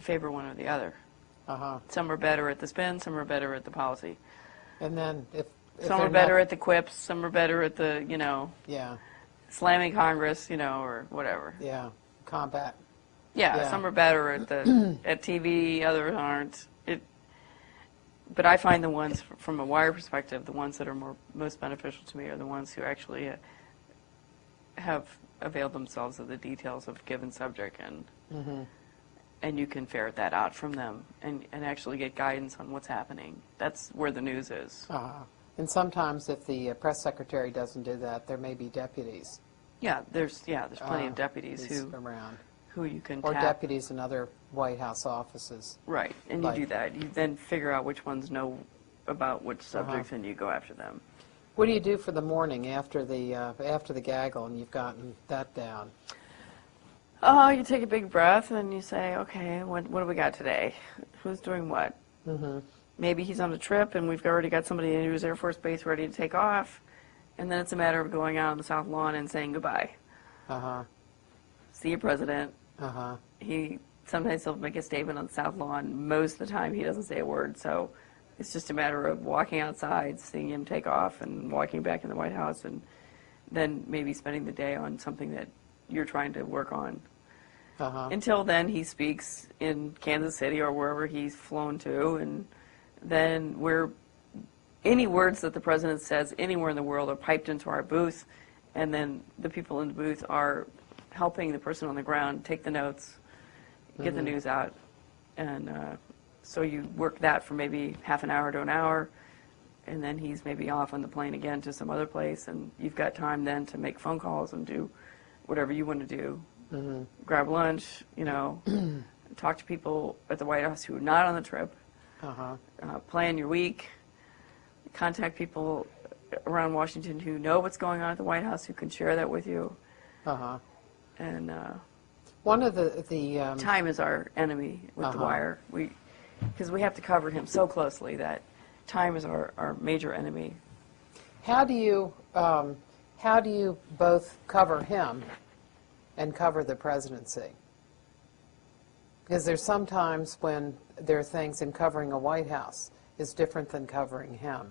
favor one or the other. Some are better at the spin, some are better at the policy. And then if some are better at the quips, some are better at the, slamming Congress, or whatever. Combat. Some are better at the at TV, others aren't. But I find the ones from a wire perspective, the ones that are most beneficial to me are the ones who actually have availed themselves of the details of a given subject, and you can ferret that out from them and actually get guidance on what's happening. That's where the news is. And sometimes if the press secretary doesn't do that, there may be deputies. There's plenty of deputies who you can or tap. deputies in other White House offices. Right, and you do that. You then figure out which ones know about which subjects, and you go after them. What do you do for the morning after the gaggle and you've gotten that down? You take a big breath and you say, okay, what do we got today? Who's doing what? Maybe he's on a trip and we've already got somebody in his Air Force Base ready to take off, and then it's a matter of going out on the South Lawn and saying goodbye. See you, President. Sometimes he'll make a statement on the South Lawn. Most of the time he doesn't say a word, so It's just a matter of walking outside, seeing him take off, and walking back in the White House, and then maybe spending the day on something that you're trying to work on. Until then, he speaks in Kansas City or wherever he's flown to, and then any words that the president says anywhere in the world are piped into our booth, and then the people in the booth are helping the person on the ground take the notes, get the news out, and so you work that for maybe half an hour to an hour, and then he's maybe off on the plane again to some other place, and you've got time then to make phone calls and do whatever you want to do. Grab lunch, talk to people at the White House who are not on the trip, plan your week, contact people around Washington who know what's going on at the White House, who can share that with you. And one of the time is our enemy with the wire. Because we have to cover him so closely that time is our major enemy. How do you both cover him and cover the presidency? Because there's sometimes when there are things in covering a White House is different than covering him.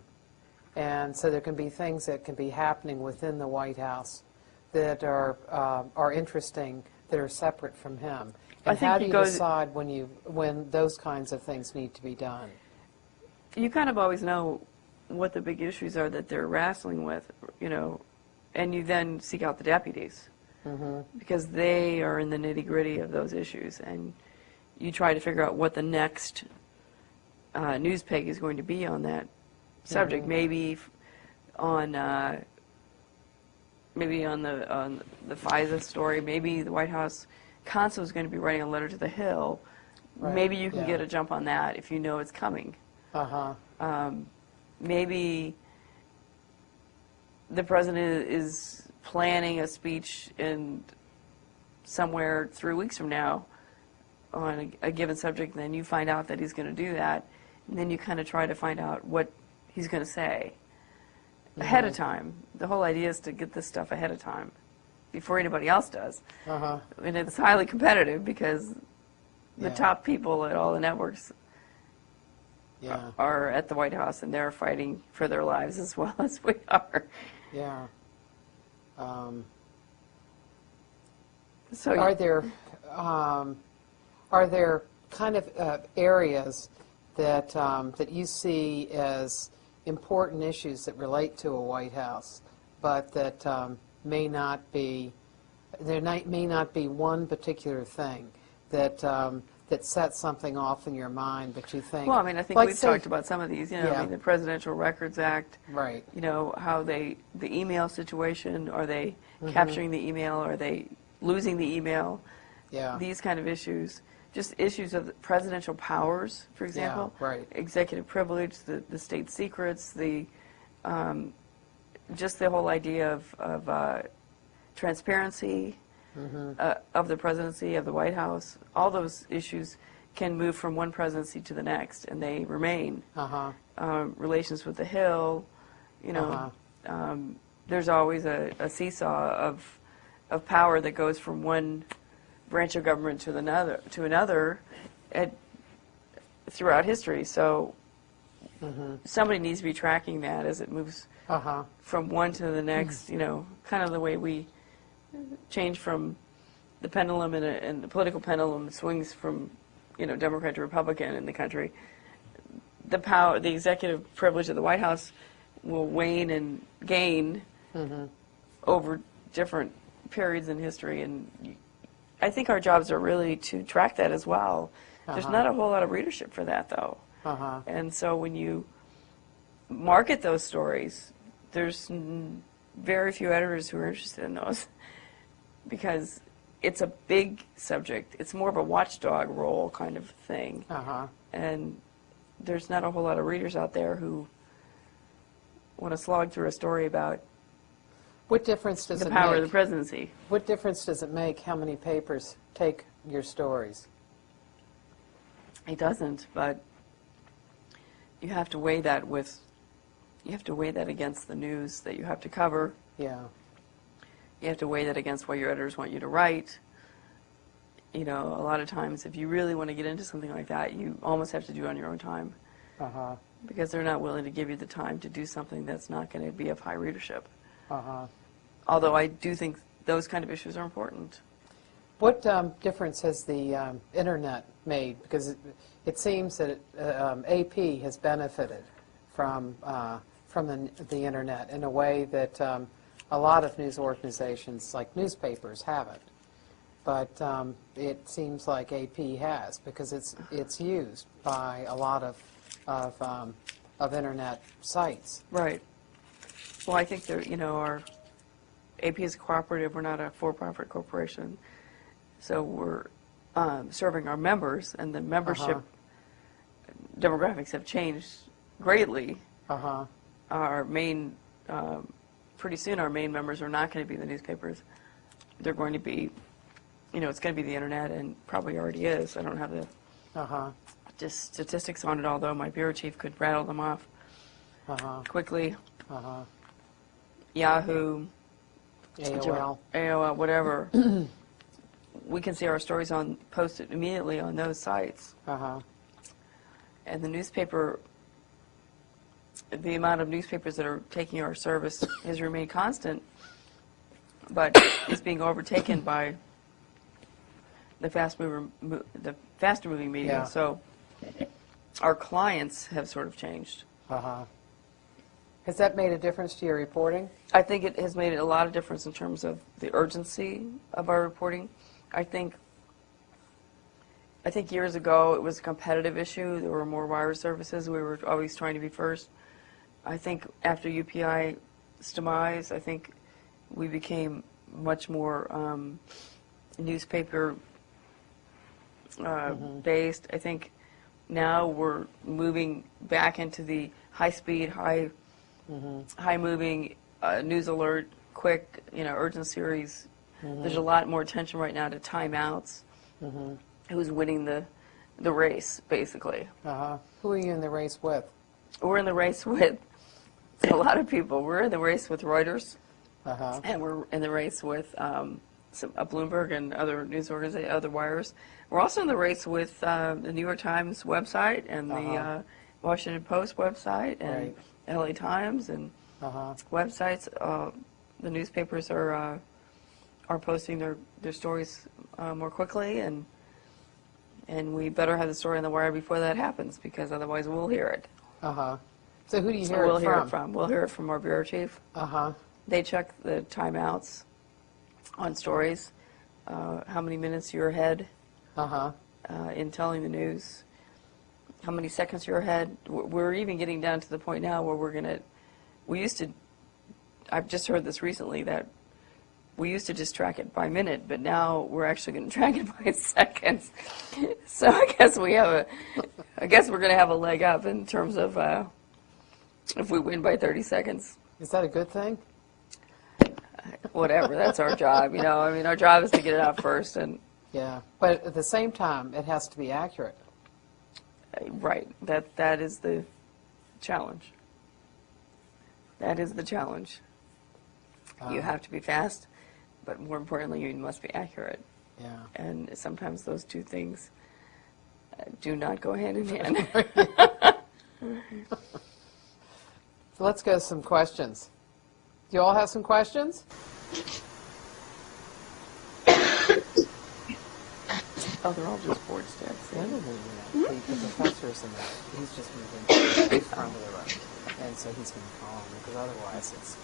And so there can be things that can be happening within the White House that are interesting, that are separate from him. And how do you decide when those kinds of things need to be done? You kind of always know what the big issues are that they're wrestling with, and you then seek out the deputies because they are in the nitty-gritty of those issues, and you try to figure out what the next news peg is going to be on that subject. Maybe on the FISA story. Maybe the White House counsel is going to be writing a letter to the Hill. Right. Maybe you can get a jump on that if you know it's coming. Maybe the president is planning a speech in somewhere 3 weeks from now on a given subject, and then you find out that he's going to do that, and then you kind of try to find out what he's going to say ahead of time. The whole idea is to get this stuff ahead of time before anybody else does. And it's highly competitive because the top people at all the networks are at the White House, and they're fighting for their lives as well as we are. So are there kind of areas that that you see as important issues that relate to a White House, but that may not be one particular thing that that sets something off in your mind, but you think... Well, I mean, I think like we've talked about some of these, I mean, the Presidential Records Act, right? How the email situation, are they capturing the email, are they losing the email? These kind of issues. Just issues of presidential powers, for example. Executive privilege, the state secrets, just the whole idea of transparency of the presidency, of the White House. All those issues can move from one presidency to the next, and they remain. Relations with the Hill, there's always a seesaw of power that goes from one branch of government to another throughout history. So somebody needs to be tracking that as it moves from one to the next, kind of the way we change from the pendulum, and the political pendulum swings from, Democrat to Republican in the country. The executive privilege of the White House will wane and gain over different periods in history, and I think our jobs are really to track that as well. There's not a whole lot of readership for that, though. And so when you market those stories, there's very few editors who are interested in those because it's a big subject. It's more of a watchdog role kind of thing. And there's not a whole lot of readers out there who want to slog through a story about what difference does the power of the presidency. What difference does it make how many papers take your stories? It doesn't, but you have to weigh that against the news that you have to cover. You have to weigh that against what your editors want you to write. A lot of times if you really want to get into something like that, you almost have to do it on your own time. because they're not willing to give you the time to do something that's not going to be of high readership. Uh-huh. Although I do think those kind of issues are important. What difference has the internet made? Because it seems that AP has benefited from the internet in a way that a lot of news organizations, like newspapers, haven't. But it seems like AP has, because it's used by a lot of internet sites. Right. Well, I think they're, our AP is a cooperative. We're not a for-profit corporation. So we're serving our members, and the membership demographics have changed greatly. Uh-huh. Our main, pretty soon our main members are not going to be the newspapers. They're going to be, it's going to be the internet, and probably already is. I don't have the just statistics on it, although my bureau chief could rattle them off quickly. Yahoo, AOL, whatever. We can see our stories posted immediately on those sites. And the newspaper, the amount of newspapers that are taking our service has remained constant, but it's being overtaken by the faster moving media. Yeah. So our clients have sort of changed. Has that made a difference to your reporting? I think it has made a lot of difference in terms of the urgency of our reporting. I think years ago it was a competitive issue. There were more wire services. We were always trying to be first. I think after UPI's demise, I think we became much more newspaper based. I think now we're moving back into the high-speed, high-moving news alert, quick, urgent series. There's a lot more attention right now to timeouts. Who's winning the race, basically? Who are you in the race with? We're in the race with a lot of people. We're in the race with Reuters, and we're in the race with Bloomberg and other news organizations, other wires. We're also in the race with the New York Times website and the Washington Post website and LA Times and websites. The newspapers are posting their stories more quickly, and we better have the story on the wire before that happens, because otherwise we'll hear it. So who do you hear we'll it hear from? it from? We'll hear it from our bureau chief. They check the timeouts on stories, how many minutes you're ahead in telling the news, how many seconds you're ahead. We're even getting down to the point now where I've just heard this recently, that we used to just track it by minute, but now we're actually going to track it by seconds. So I guess we're going to have a leg up in terms of if we win by 30 seconds. Is that a good thing? Whatever, that's our job. Our job is to get it out first, and yeah. But at the same time, it has to be accurate. Right. That is the challenge. That is the challenge. You have to be fast, but more importantly, you must be accurate. Yeah. And sometimes those two things do not go hand in hand. So let's go to some questions. Do you all have some questions? Oh, they're all just board sticks. No. The professor's in that. He's just moving to the front of the room. And so he's going to call him, because otherwise it's,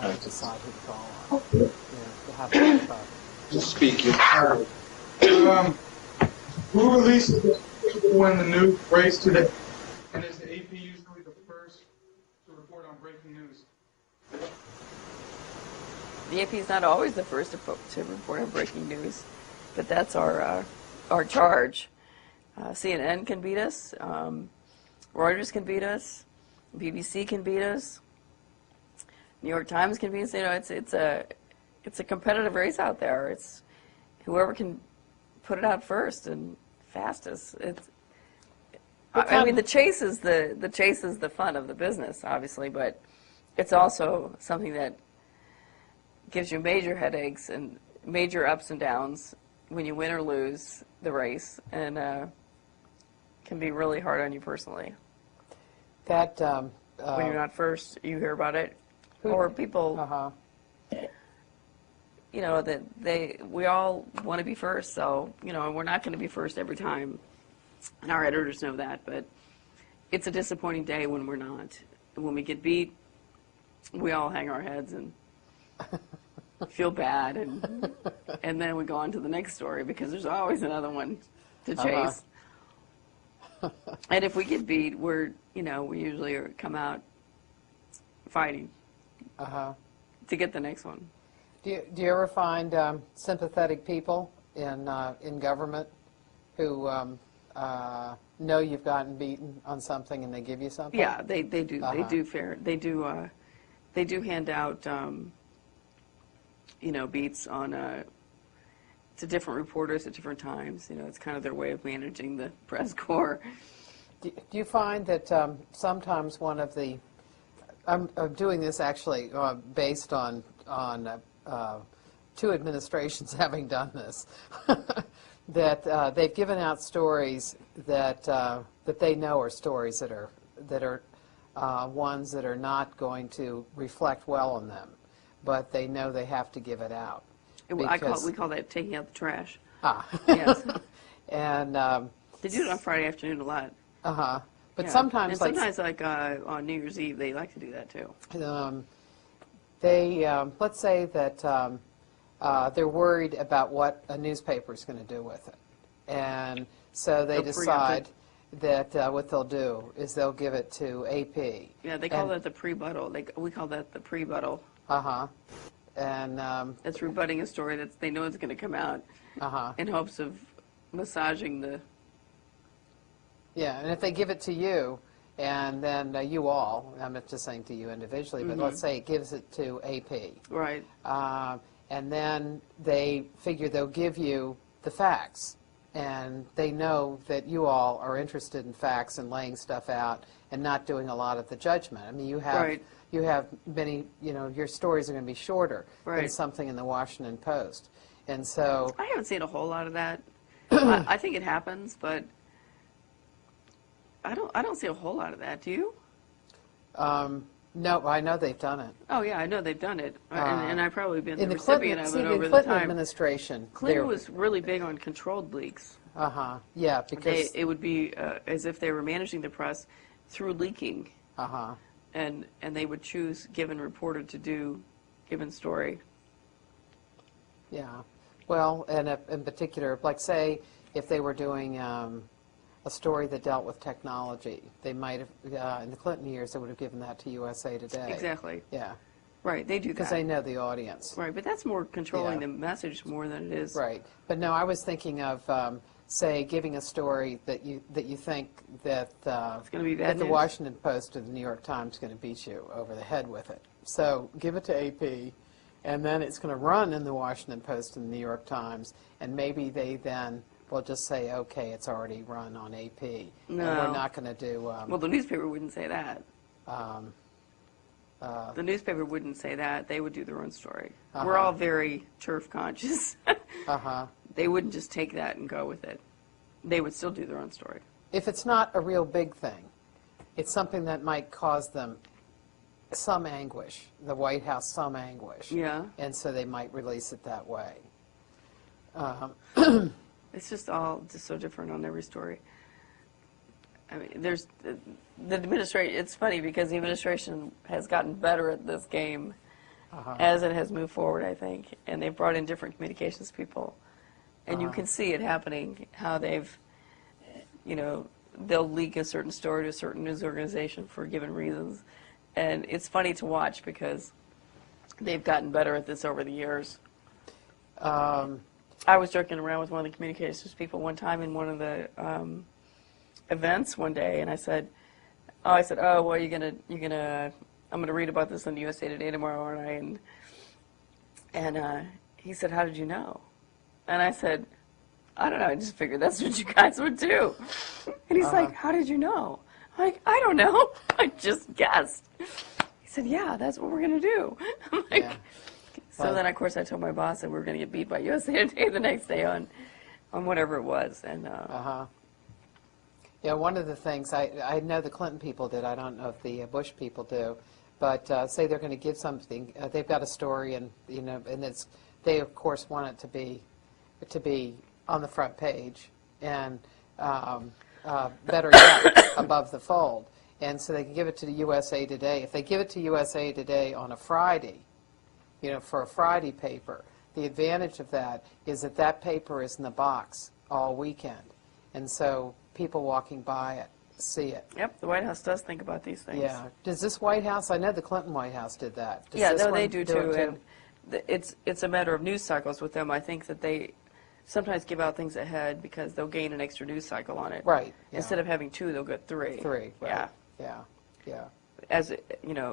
I have to decide who to call on. You'll have to Just speak your part. Who releases when the new race today? And is the AP usually the first to report on breaking news? The AP is not always the first to report on breaking news, but that's our charge. CNN can beat us. Reuters can beat us. BBC can beat us. New York Times can beat us. It's a competitive race out there. It's whoever can put it out first and fastest. The chase is the fun of the business, obviously, but it's also something that gives you major headaches and major ups and downs when you win or lose the race, and can be really hard on you personally. That when you're not first, you hear about it, who- or people. uh-huh. You know, that we all want to be first, so, you know, we're not going to be first every time, and our editors know that, but it's a disappointing day when we're not. When we get beat, we all hang our heads and feel bad, and then we go on to the next story because there's always another one to chase. And if we get beat, we usually come out fighting to get the next one. Do you ever find sympathetic people in government who know you've gotten beaten on something and they give you something? Yeah, they do. They do hand out beats on to different reporters at different times. You know, it's kind of their way of managing the press corps. Do you find that sometimes one of the I'm doing this actually based on two administrations having done this, that they've given out stories that they know are stories that are ones that are not going to reflect well on them, but they know they have to give it out. We call that taking out the trash. Yes. And they do it on Friday afternoon a lot. But sometimes, sometimes on New Year's Eve, they like to do that too. They let's say that they're worried about what a newspaper is going to do with it, and so they decide that what they'll do is they'll give it to AP. Yeah, they call that the pre-buttal. We call that the pre-buttal. And that's rebutting a story that they know is going to come out in hopes of massaging the. Yeah, and if they give it to you, and then you all, I'm not just saying to you individually, but let's say it gives it to AP. Right. And then they figure they'll give you the facts. And they know that you all are interested in facts and laying stuff out and not doing a lot of the judgment. I mean, you have many, your stories are going to be shorter than something in the Washington Post. And so I haven't seen a whole lot of that. I think it happens, but I don't see a whole lot of that. Do you? No, I know they've done it. Oh yeah, I know they've done it, and I've probably been the recipient of it over the the Clinton time. administration. Clinton was really big on controlled leaks. Yeah, because it would be as if they were managing the press through leaking. And they would choose given reporter to do given story. Yeah, well, and in particular, like say, if they were doing a story that dealt with technology, they might have, in the Clinton years, they would have given that to USA Today. Exactly. Yeah. Right, they do that. Because they know the audience. Right, but that's more controlling the message more than it is. Right, but no, I was thinking of, say, giving a story that you think that it's going to be bad that the news. Washington Post or the New York Times is going to beat you over the head with it. So give it to AP, and then it's going to run in the Washington Post and the New York Times, and maybe they then will just say, okay, it's already run on AP, and we're not going to do. Well, the newspaper wouldn't say that. The newspaper wouldn't say that. They would do their own story. We're all very turf conscious. They wouldn't just take that and go with it. They would still do their own story. If it's not a real big thing, it's something that might cause them some anguish, the White House some anguish. Yeah. And so they might release it that way. It's just so different on every story. I mean, there's the administration. It's funny because the administration has gotten better at this game as it has moved forward, I think, and they've brought in different communications people, and you can see it happening. How they've, they'll leak a certain story to a certain news organization for given reasons, and it's funny to watch because they've gotten better at this over the years. I was joking around with one of the communications people one time in one of the events one day, and I said, "Oh, well, I'm gonna read about this on USA Today tomorrow, aren't I?" And he said, "How did you know?" And I said, "I don't know. I just figured that's what you guys would do." And he's like, "How did you know?" I'm like, "I don't know. I just guessed." He said, "Yeah, that's what we're gonna do." I'm like. Yeah. So then, of course, I told my boss that we were going to get beat by USA Today the next day on whatever it was, and Yeah, one of the things, I know the Clinton people did, I don't know if the Bush people do, but say they're going to give something, they've got a story, and and they of course want it to be on the front page, and better yet, above the fold. And so they can give it to the USA Today. If they give it to USA Today on a Friday, for a Friday paper, the advantage of that is that that paper is in the box all weekend. And so people walking by it see it. Yep, the White House does think about these things. Yeah. Does this White House, I know the Clinton White House did that. Does Yeah, this no, one they do it too. And it's a matter of news cycles with them. I think that they sometimes give out things ahead because they'll gain an extra news cycle on it. Right. Yeah. Instead of having 2, they'll get 3. 3. Right. Yeah. Yeah. As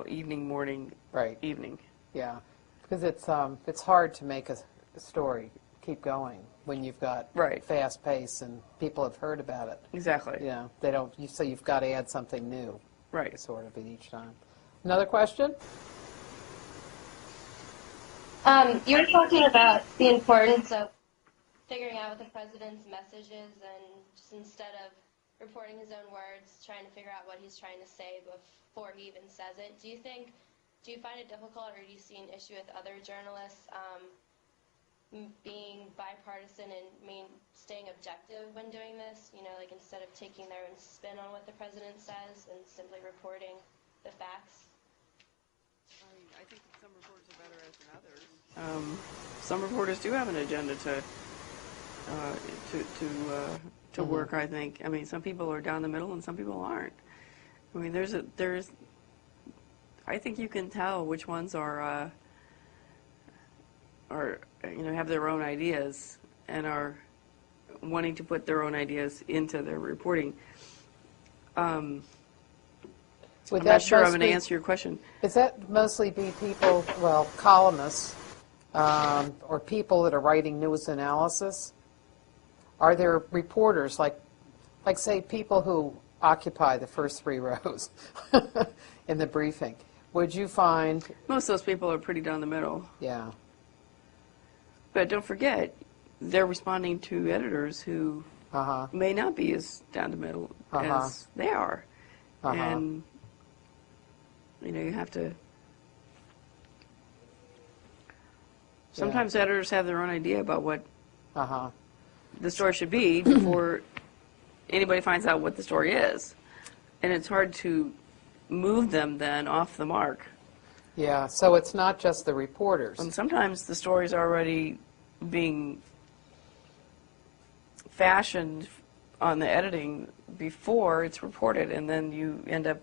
evening, morning, Right. evening. Yeah. Because it's hard to make a story keep going when you've got Right. fast pace and people have heard about it. Exactly. They don't. So you've got to add something new. Right. Sort of each time. Another question? You were talking about the importance of figuring out what the president's message is, and just instead of reporting his own words, trying to figure out what he's trying to say before he even says it. Do you find it difficult, or do you see an issue with other journalists being bipartisan and staying objective when doing this? Like instead of taking their own spin on what the president says and simply reporting the facts? I think that some reporters are better at than others. Some reporters do have an agenda to work. I think. I mean, some people are down the middle, and some people aren't. I mean, there's. I think you can tell which ones are have their own ideas and are wanting to put their own ideas into their reporting. I'm not sure I'm going to answer your question. Does that mostly be people, columnists, or people that are writing news analysis? Are there reporters, like say, people who occupy the first 3 rows in the briefing? Would you find... Most of those people are pretty down the middle. Yeah. But don't forget, they're responding to editors who may not be as down the middle as they are. And, you have to... Sometimes editors have their own idea about what the story should be before anybody finds out what the story is. And it's hard to move them then off the mark. Yeah, so it's not just the reporters. And sometimes the story's already being fashioned on the editing before it's reported, and then you end up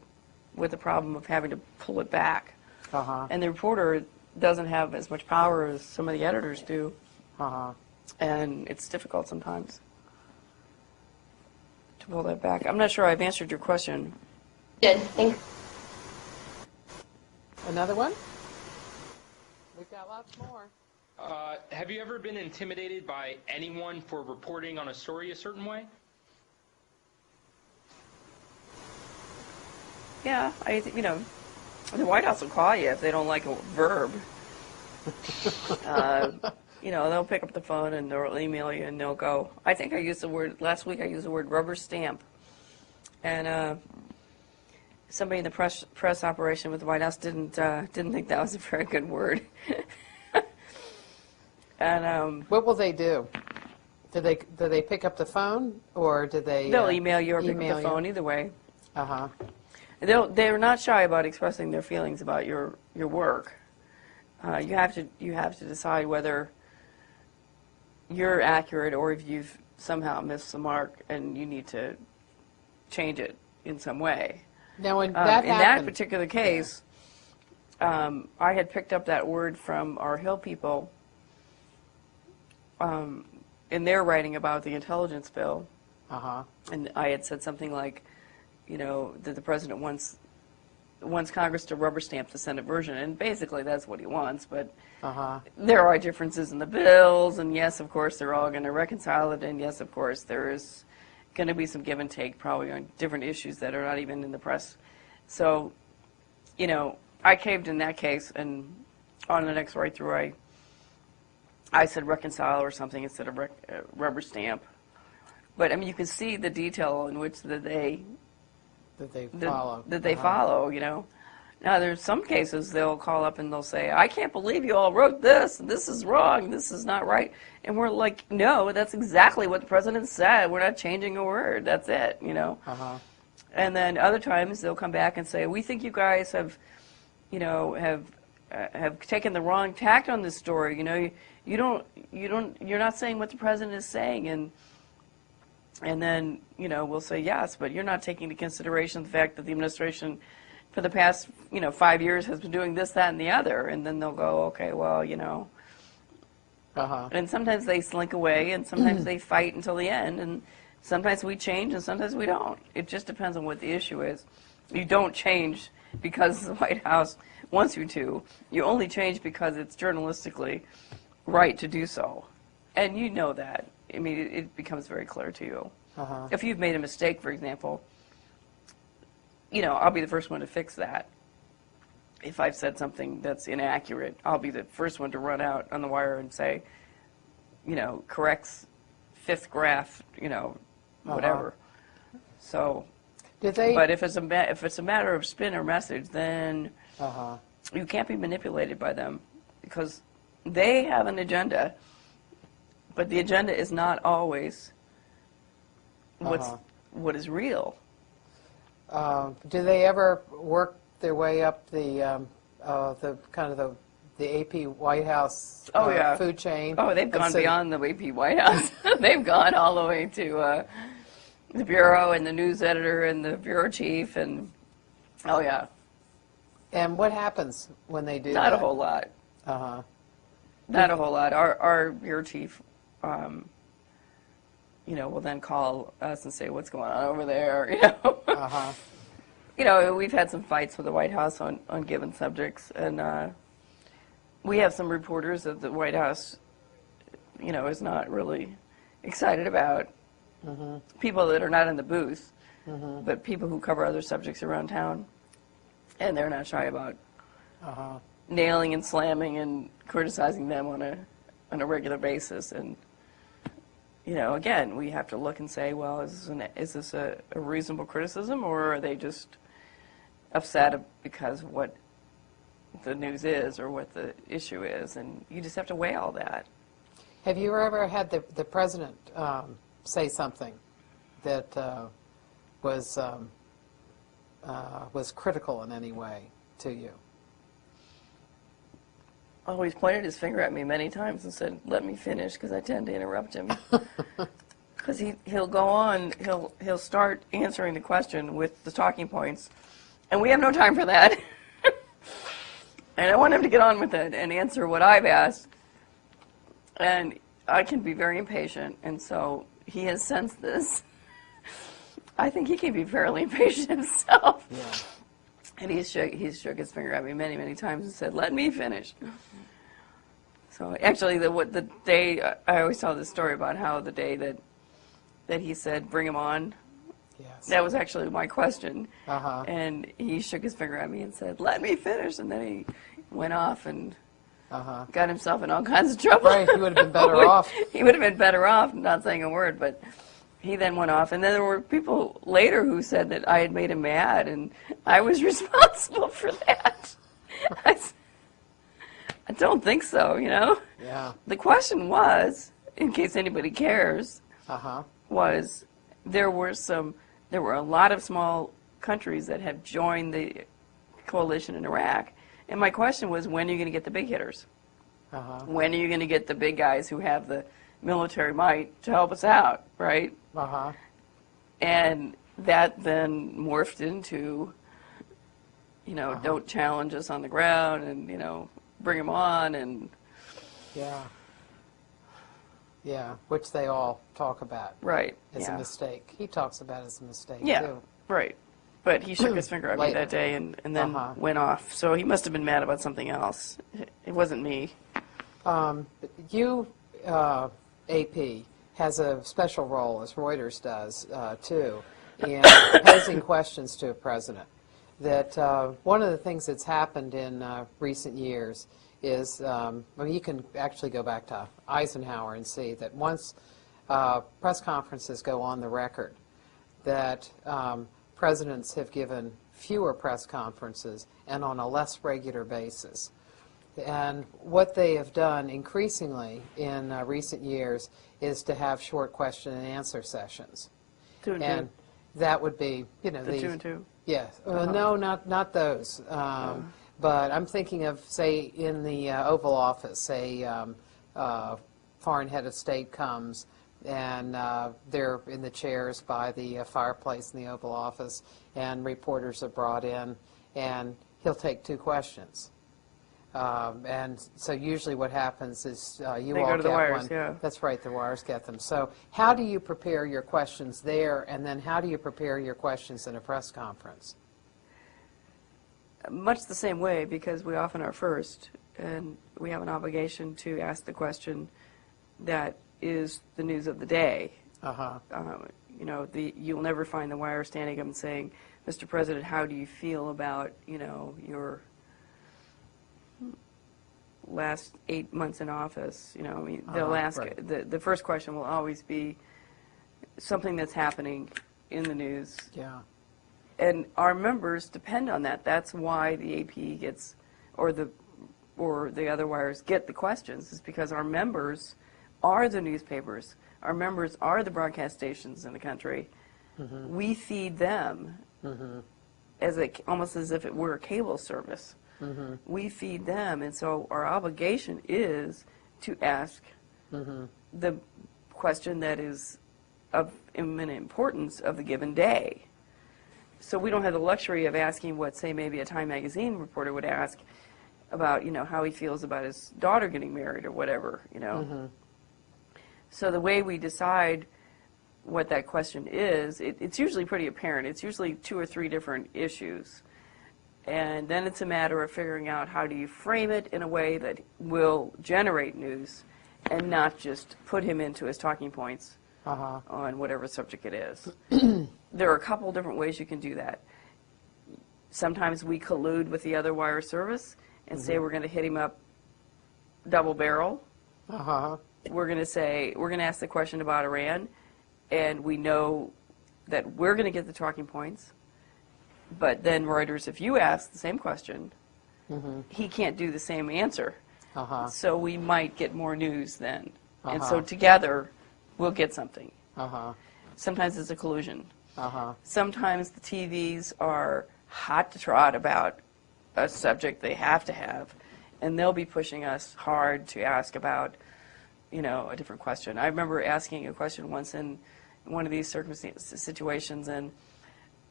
with the problem of having to pull it back. And the reporter doesn't have as much power as some of the editors do. And it's difficult sometimes to pull that back. I'm not sure I've answered your question. Good. Thanks. Another one? We've got lots more. Have you ever been intimidated by anyone for reporting on a story a certain way? Yeah, the White House will call you if they don't like a verb. They'll pick up the phone and they'll email you and they'll go. I think last week I used the word rubber stamp. And somebody in the press operation with the White House didn't think that was a very good word. And what will they do? Do they pick up the phone, or do they? They'll email you or pick up the phone. Either way. They're not shy about expressing their feelings about your work. You have to decide whether you're accurate or if you've somehow missed the mark and you need to change it in some way. Now, in that particular case, I had picked up that word from our Hill people in their writing about the intelligence bill. And I had said something like, that the president wants Congress to rubber stamp the Senate version, and basically that's what he wants, but there are differences in the bills, and yes, of course, they're all going to reconcile it, and yes, of course, there is going to be some give and take probably on different issues that are not even in the press. So, I caved in that case, and on the next right through, I said reconcile or something instead of rubber stamp. But I mean, you can see the detail in which they follow. That they follow, you know. Now, there's some cases they'll call up and they'll say, I can't believe you all wrote this. This is wrong. This is not right. And we're like, no, that's exactly what the president said. We're not changing a word. That's it, you know. And then other times they'll come back and say, we think you guys have, you know, have taken the wrong tact on this story. You know, you're not saying what the president is saying. And then, you know, we'll say, yes, but you're not taking into consideration the fact that the administration for the past, you know, 5 years has been doing this, that, and the other. And then they'll go, okay, well, you know. And sometimes they slink away, and sometimes they fight until the end, and sometimes we change, and sometimes we don't. It just depends on what the issue is. You don't change because the White House wants you to. You only change because it's journalistically right to do so. And you know that. I mean, it becomes very clear to you. If you've made a mistake, for example, you know, I'll be the first one to fix that. If I've said something that's inaccurate, I'll be the first one to run out on the wire and say, you know, corrects fifth graph, you know, whatever. So, but if it's a matter of spin or message, then you can't be manipulated by them because they have an agenda, but the agenda is not always what is real. Do they ever work their way up the kind of the AP White House food chain? Oh, they've gone beyond the AP White House. They've gone all the way to the bureau and the news editor and the bureau chief and And what happens when they do that? Not a whole lot. Not a whole lot. Our bureau chief, you know, will then call us and say, what's going on over there, you know. You know, we've had some fights with the White House on given subjects, and we have some reporters that the White House, you know, is not really excited about. People that are not in the booth, but people who cover other subjects around town, and they're not shy about nailing and slamming and criticizing them on a regular basis. And you know, again, we have to look and say, well, is this a reasonable criticism, or are they just upset because of what the news is or what the issue is? And you just have to weigh all that. Have you ever had the president say something that was critical in any way to you? Oh, he's pointed his finger at me many times and said, let me finish, because I tend to interrupt him. Because he'll go on, he'll start answering the question with the talking points, and we have no time for that. And I want him to get on with it and answer what I've asked. And I can be very impatient, and so he has sensed this. I think he can be fairly impatient himself. Yeah. And he's shook his finger at me many, many times and said, let me finish. So actually, the day, I always tell this story about how the day that he said, bring him on, that was actually my question. And he shook his finger at me and said, let me finish. And then he went off and got himself in all kinds of trouble. Right, he would have been better off. He would have been better off not saying a word, but he then went off. And then there were people later who said that I had made him mad, and I was responsible for that. I don't think so, you know? Yeah. The question was, in case anybody cares, was there were a lot of small countries that have joined the coalition in Iraq. And my question was, when are you going to get the big hitters? When are you going to get the big guys who have the military might to help us out, right? And that then morphed into, you know, don't challenge us on the ground, and, you know, bring them on, and which they all talk about as a mistake. He talks about it as a mistake too. Right. But he shook his finger at me that day and then went off. So he must have been mad about something else. It wasn't me. AP has a special role, as Reuters does too, in posing questions to a president. That one of the things that's happened in recent years is, I mean, you can actually go back to Eisenhower and see that once press conferences go on the record that presidents have given fewer press conferences and on a less regular basis. And what they have done increasingly in recent years is to have short question and answer sessions. Two and And two. that would be, you know, The 2 and 2. Yes. No, not those. But I'm thinking of, say, in the Oval Office, a foreign head of state comes and they're in the chairs by the fireplace in the Oval Office, and reporters are brought in, and he'll take 2 questions. And so usually what happens is you They all go to the get wires, one. yeah. That's right, the wires get them. So how do you prepare your questions there, and then how do you prepare your questions in a press conference? Much the same way, because we often are first, and we have an obligation to ask the question that is the news of the day. You know, you'll never find the wire standing up and saying, "Mr. President, how do you feel about, you know, your last 8 months in office?" You know, I mean, they'll ask, right. the first question will always be something that's happening in the news. Yeah. And our members depend on that. That's why the AP gets, or the other wires get the questions, is because our members are the newspapers. Our members are the broadcast stations in the country. Mm-hmm. We feed them as almost as if it were a cable service. Mm-hmm. We feed them, and so our obligation is to ask the question that is of imminent importance of the given day. So we don't have the luxury of asking what, say, maybe a Time magazine reporter would ask about, you know, how he feels about his daughter getting married or whatever, you know. So the way we decide what that question is, it's usually pretty apparent. It's usually 2 or 3 different issues. And then it's a matter of figuring out how do you frame it in a way that will generate news and not just put him into his talking points on whatever subject it is. There are a couple different ways you can do that. Sometimes we collude with the other wire service and say we're going to hit him up double barrel. We're going to say, we're going to ask the question about Iran, and we know that we're going to get the talking points. But then Reuters, if you ask the same question, he can't do the same answer. So we might get more news then. And so together, we'll get something. Sometimes it's a collusion. Sometimes the TVs are hot to trot about a subject they have to have, and they'll be pushing us hard to ask about, you know, a different question. I remember asking a question once in one of these situations, and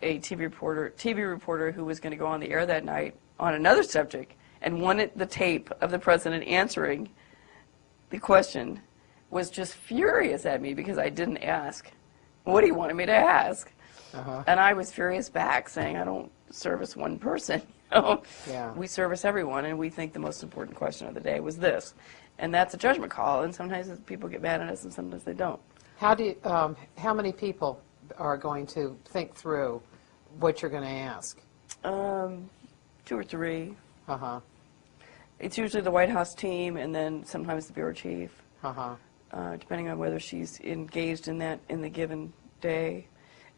a TV reporter who was going to go on the air that night on another subject and wanted the tape of the president answering the question was just furious at me because I didn't ask what he wanted me to ask. And I was furious back, saying, I don't service one person. You know? We service everyone, and we think the most important question of the day was this. And that's a judgment call, and sometimes people get mad at us and sometimes they don't. How many people are going to think through what you're going to ask? 2 or 3. It's usually the White House team and then sometimes the bureau chief, depending on whether she's engaged in that in the given day.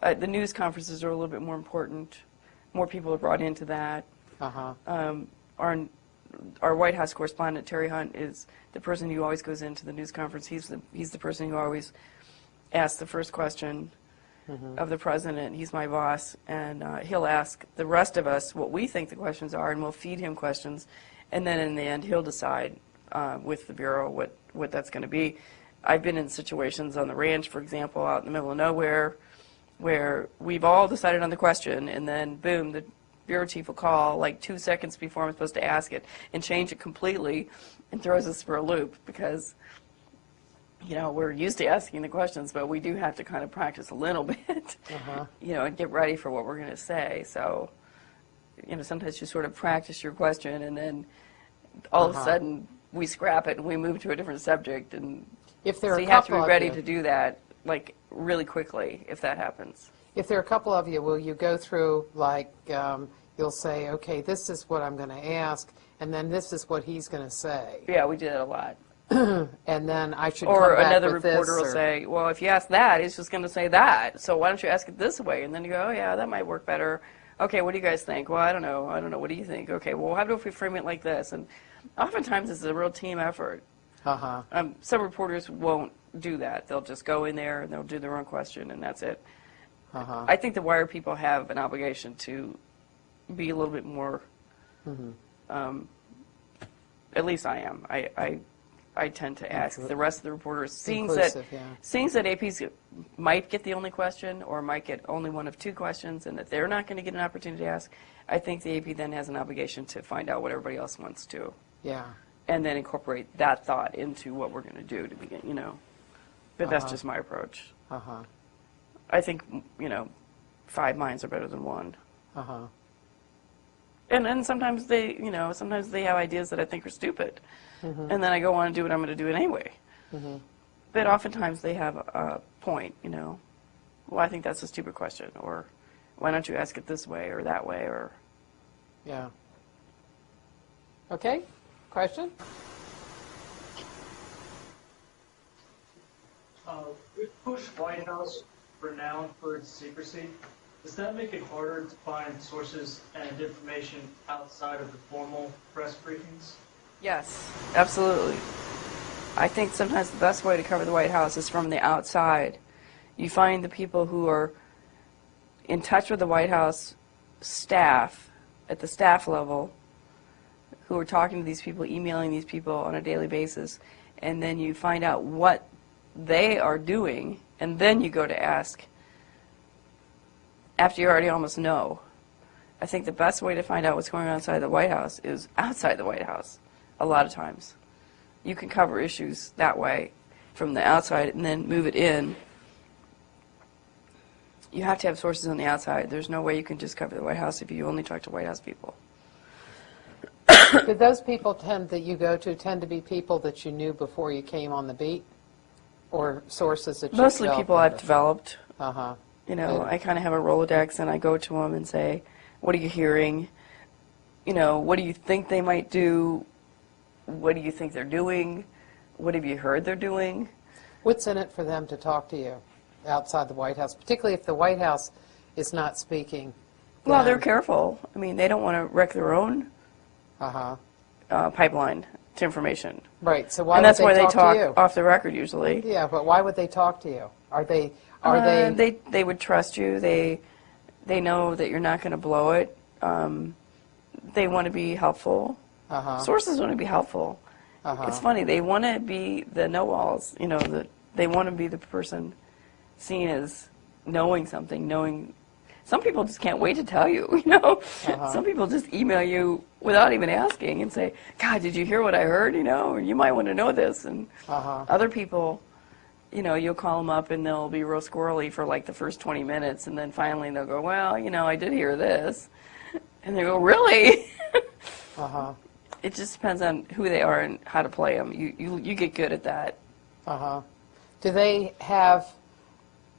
The news conferences are a little bit more important. More people are brought into that. Our White House correspondent, Terry Hunt, is the person who always goes into the news conference. He's the person who always asks the first question of the president. He's my boss, and he'll ask the rest of us what we think the questions are, and we'll feed him questions, and then in the end he'll decide with the bureau what that's going to be. I've been in situations on the ranch, for example, out in the middle of nowhere, where we've all decided on the question, and then boom, the bureau chief will call like 2 seconds before I'm supposed to ask it and change it completely and throws us for a loop because, you know, we're used to asking the questions, but we do have to kind of practice a little bit, you know, and get ready for what we're going to say. So, you know, sometimes you sort of practice your question, and then all of a sudden we scrap it and we move to a different subject. And if there are so you have to be ready to do that, like, really quickly if that happens. If there are a couple of you, will you go through, like, you'll say, okay, this is what I'm going to ask, and then this is what he's going to say? Yeah, we do that a lot. and then I should Or come back another with reporter this, will or, say, well, if you ask that, he's just going to say that. So why don't you ask it this way? And then you go, oh, yeah, that might work better. Okay, what do you guys think? Well, I don't know. What do you think? Okay, well, how about if we frame it like this? And oftentimes it's a real team effort. Some reporters won't do that. They'll just go in there and they'll do their own question, and that's it. I think the wire people have an obligation to be a little bit more, at least I am. I tend to ask the rest of the reporters, seeing that APs might get the only question or might get only one of two questions and that they're not going to get an opportunity to ask. I think the AP then has an obligation to find out what everybody else wants to. Yeah. And then incorporate that thought into what we're going to do to begin, But that's just my approach. I think, 5 minds are better than one. And sometimes they have ideas that I think are stupid. And then I go on and do what I'm going to do it anyway. But oftentimes they have a point, Well, I think that's a stupid question. Or why don't you ask it this way or that way? Or Yeah. Okay. Question? With Bush White House renowned for its secrecy, does that make it harder to find sources and information outside of the formal press briefings? Yes, absolutely. I think sometimes the best way to cover the White House is from the outside. You find the people who are in touch with the White House staff, at the staff level, who are talking to these people, emailing these people on a daily basis, and then you find out what they are doing, and then you go to ask after you already almost know. I think the best way to find out what's going on outside the White House is outside the White House, a lot of times. You can cover issues that way from the outside and then move it in. You have to have sources on the outside. There's no way you can just cover the White House if you only talk to White House people. Did those people that you go to tend to be people that you knew before you came on the beat? Or sources that you Mostly people I've developed. Uh-huh. I kind of have a Rolodex, and I go to them and say, what are you hearing? What do you think they might do? What do you think they're doing? What have you heard they're doing? What's in it for them to talk to you outside the White House, particularly if the White House is not speaking? Well, they're careful. They don't want to wreck their own pipeline to information. Right. So why and that's would why they talk to you? off the record usually. Yeah, but why would they talk to you? Are they? They would trust you. They know that you're not going to blow it. They want to be helpful. Sources want to be helpful. It's funny. They want to be the know-alls. They want to be the person seen as knowing something. Some people just can't wait to tell you. Some people just email you without even asking and say, "God, did you hear what I heard? You might want to know this." And other people, you'll call them up and they'll be real squirrely for like the first 20 minutes, and then finally they'll go, "Well, I did hear this," and they go, "Really?" It just depends on who they are and how to play them. You get good at that. Do they have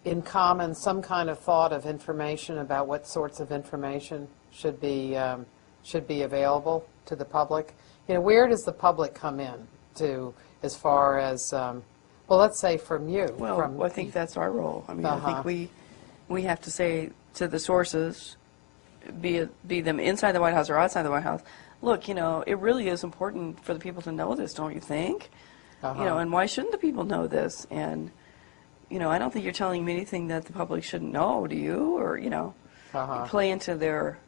in common some kind of thought of information about what sorts of information should be available to the public? Where does the public come in to, as far as, let's say from you? Well, I think that's our role. I think we have to say to the sources, be them inside the White House or outside the White House, look, it really is important for the people to know this, don't you think? And why shouldn't the people know this? And I don't think you're telling me anything that the public shouldn't know, do you? Or, you play into their,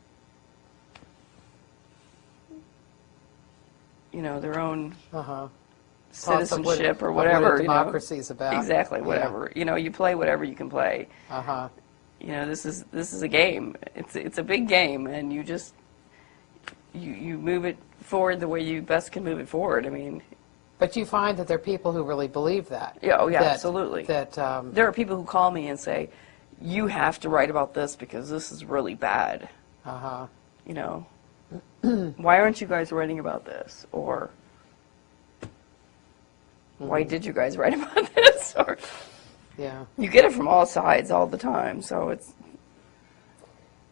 their own citizenship or whatever. Democracy is about. Exactly, whatever. You play whatever you can play. This is a game. It's a big game, and you just you move it forward the way you best can move it forward. But you find that there are people who really believe that. Yeah, absolutely. That there are people who call me and say, "You have to write about this because this is really bad." Why aren't you guys writing about this? Or why did you guys write about this? Or you get it from all sides all the time. So it's.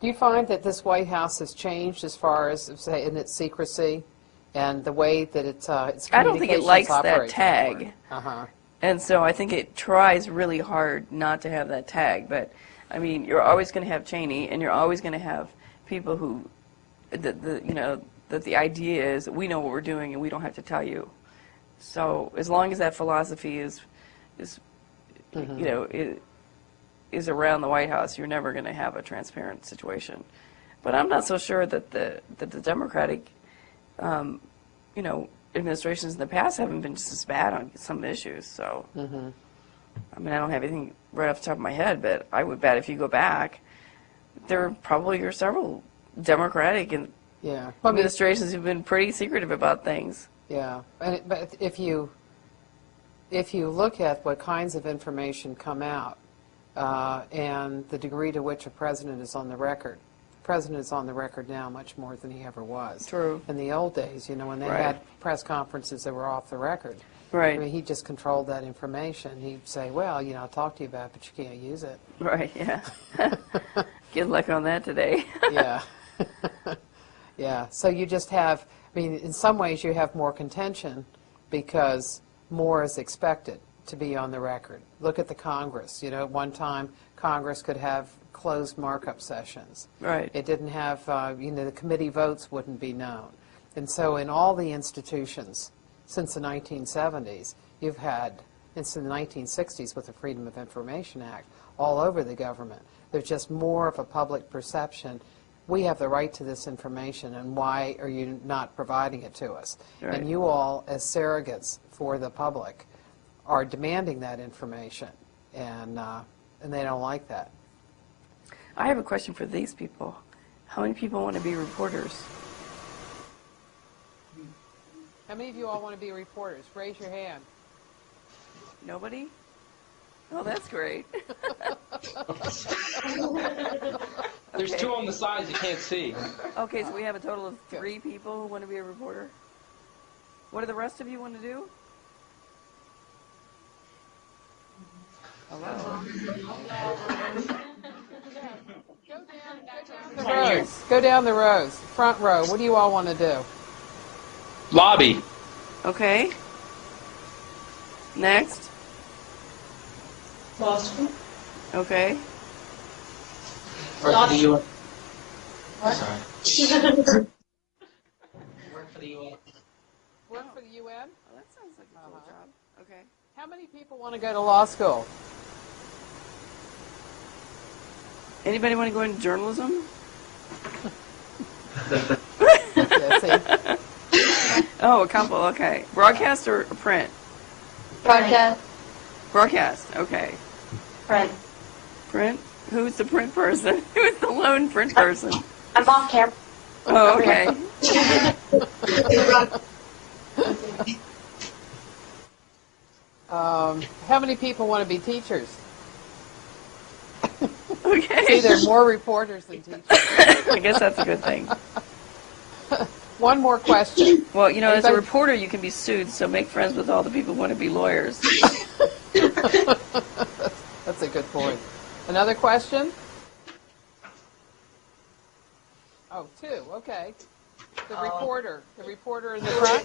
Do you find that this White House has changed as far as, say, in its secrecy? and the way that its I don't think it communications likes that operate tag. anymore. Uh-huh. And so I think it tries really hard not to have that tag. But, I mean, you're always going to have Cheney, and you're always going to have people who, that the idea is we know what we're doing and we don't have to tell you. So as long as that philosophy is around the White House, you're never going to have a transparent situation. But I'm not so sure that the Democratic, administrations in the past haven't been just as bad on some issues. So, I mean, I don't have anything right off the top of my head, but I would bet if you go back, there probably are several Democratic administrations who've been pretty secretive about things. Yeah, but if you look at what kinds of information come out and the degree to which a president is on the record, the president is on the record now much more than he ever was. True. In the old days, when they Right. had press conferences that were off the record, Right. I mean, he just controlled that information. He'd say, well, I'll talk to you about it, but you can't use it. Right, yeah. Good luck on that today. Yeah. Yeah, so you just have, in some ways you have more contention because more is expected to be on the record. Look at the Congress. At one time, Congress could have closed markup sessions. Right. It didn't have, the committee votes wouldn't be known. And so in all the institutions since the 1970s, you've had, since the 1960s with the Freedom of Information Act, all over the government, there's just more of a public perception. We have the right to this information, and why are you not providing it to us? Right. And you all, as surrogates for the public, are demanding that information, and they don't like that. I have a question for these people. How many people want to be reporters? How many of you all want to be reporters? Raise your hand. Nobody? Oh, that's great. There's two on the sides you can't see. Okay, so we have a total of 3 people who want to be a reporter. What do the rest of you want to do? Hello? Go down the rows. Front row. What do you all want to do? Lobby. Okay. Next. Law school. Okay. Work for the UN. Sorry. Work for the UN. Work for the UN? Oh, that sounds like a cool job. Okay. How many people want to go to law school? Anybody want to go into journalism? Jesse? Oh, a couple. Okay. Broadcast or print? Broadcast. Broadcast. Okay. Print. Print? Who's the print person? Who's the lone print person? I'm off camera. Oh, okay. How many people want to be teachers? Okay. See, there are more reporters than teachers. I guess that's a good thing. One more question. Well, as a Anybody- reporter, you can be sued, so make friends with all the people who want to be lawyers. That's a good point. Another question? Oh, 2. Okay. The reporter in the front.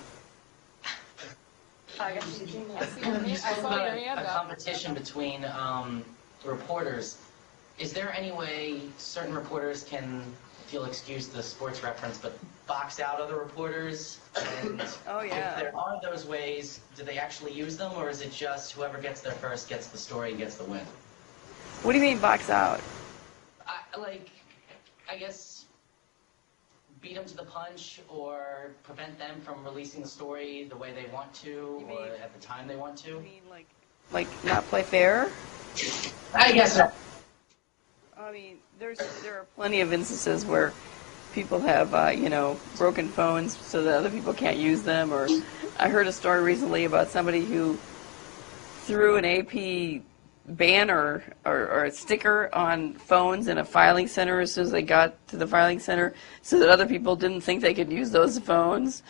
I see your hand. I saw your hand A up. competition between reporters. Is there any way certain reporters can, if you'll excuse the sports reference, but box out other reporters? And Oh, yeah. if there are those ways, do they actually use them, or is it just whoever gets there first gets the story and gets the win? What do you mean box out? I guess beat them to the punch or prevent them from releasing the story the way they want to You or mean- at the time they want to. You mean like not play fair? I guess so. I mean, there are plenty of instances where people have broken phones so that other people can't use them. Or I heard a story recently about somebody who threw an AP banner or a sticker on phones in a filing center as soon as they got to the filing center, so that other people didn't think they could use those phones.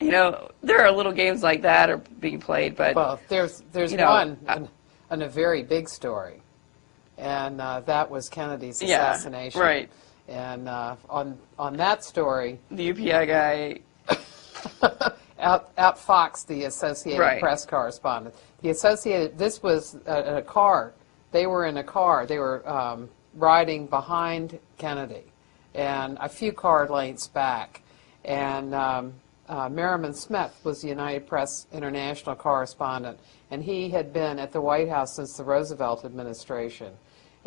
There are little games like that are being played, but Well, there's one and a very big story, and that was Kennedy's assassination. right. And on that story, The UPI guy outfoxed the Associated Right. Press correspondent. The Associated, this was a car. They were in a car. They were riding behind Kennedy and a few car lengths back. And Merriman Smith was the United Press International correspondent, and he had been at the White House since the Roosevelt administration.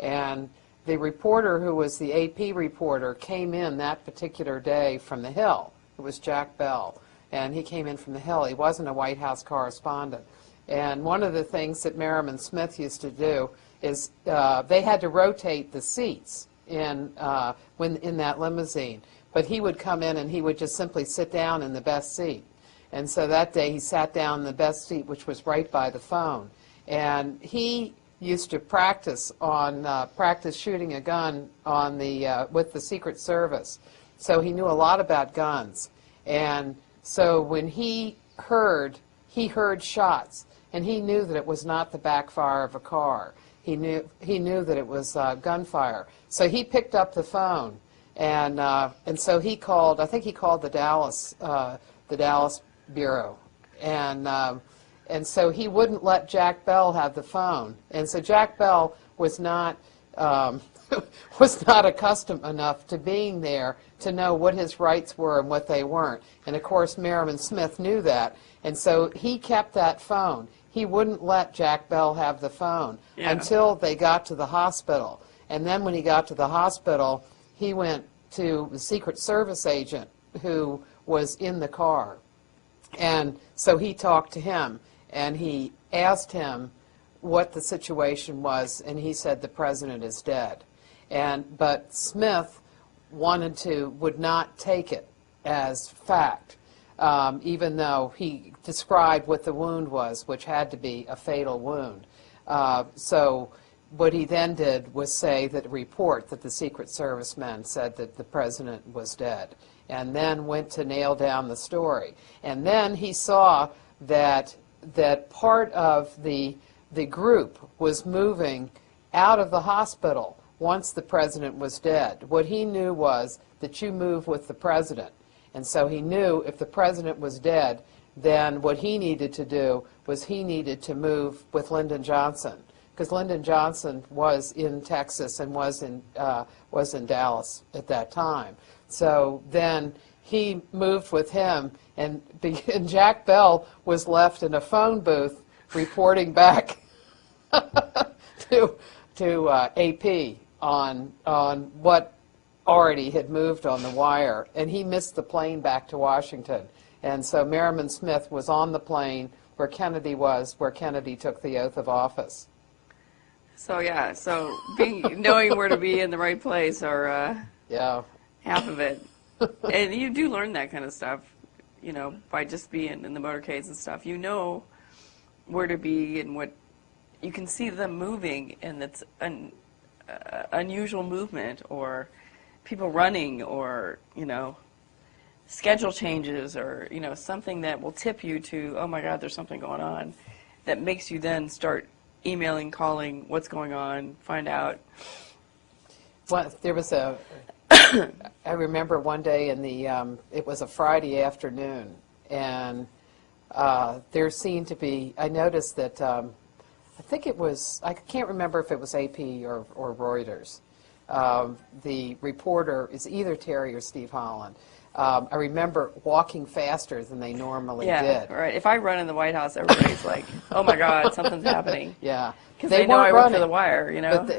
And the reporter who was the AP reporter came in that particular day from the Hill. It was Jack Bell, and he came in from the Hill. He wasn't a White House correspondent. And one of the things that Merriman Smith used to do is they had to rotate the seats in that limousine. But he would come in and he would just simply sit down in the best seat. And so that day he sat down in the best seat, which was right by the phone. And he used to practice shooting a gun on with the Secret Service. So he knew a lot about guns. And so when he heard shots, and he knew that it was not the backfire of a car. He knew that it was gunfire. So he picked up the phone, and so he called. I think he called the Dallas bureau, and so he wouldn't let Jack Bell have the phone. And so Jack Bell was not accustomed enough to being there to know what his rights were and what they weren't. And of course, Merriman Smith knew that, and so he kept that phone. He wouldn't let Jack Bell have the phone until they got to the hospital. And then when he got to the hospital, he went to the Secret Service agent who was in the car. And so he talked to him, and he asked him what the situation was, and he said the president is dead. But Smith would not take it as fact, even though he described what the wound was, which had to be a fatal wound. So what he then did was say that report that the Secret Service men said that the president was dead, and then went to nail down the story. And then he saw that part of the group was moving out of the hospital once the president was dead. What he knew was that you move with the president. And so he knew if the president was dead, then what he needed to do was he needed to move with Lyndon Johnson, because Lyndon Johnson was in Texas and was in Dallas at that time. So then he moved with him, and Jack Bell was left in a phone booth reporting back to AP on what already had moved on the wire, and he missed the plane back to Washington. And so Merriman Smith was on the plane where Kennedy was, where Kennedy took the oath of office. So yeah, knowing where to be in the right place are half of it. And you do learn that kind of stuff, by just being in the motorcades and stuff. You know where to be and what you can see them moving, and it's an unusual movement, or people running, or schedule changes, or something that will tip you to, oh my God, there's something going on, that makes you then start emailing, calling, what's going on, find out. Well, there was I remember one day it was a Friday afternoon, and there seemed to be, I noticed that, I think it was, I can't remember if it was AP or Reuters. The reporter is either Terry or Steve Holland. I remember walking faster than they normally did. Yeah, right. If I run in the White House, everybody's like, oh my God, something's happening. Yeah. Because they know I work for the wire,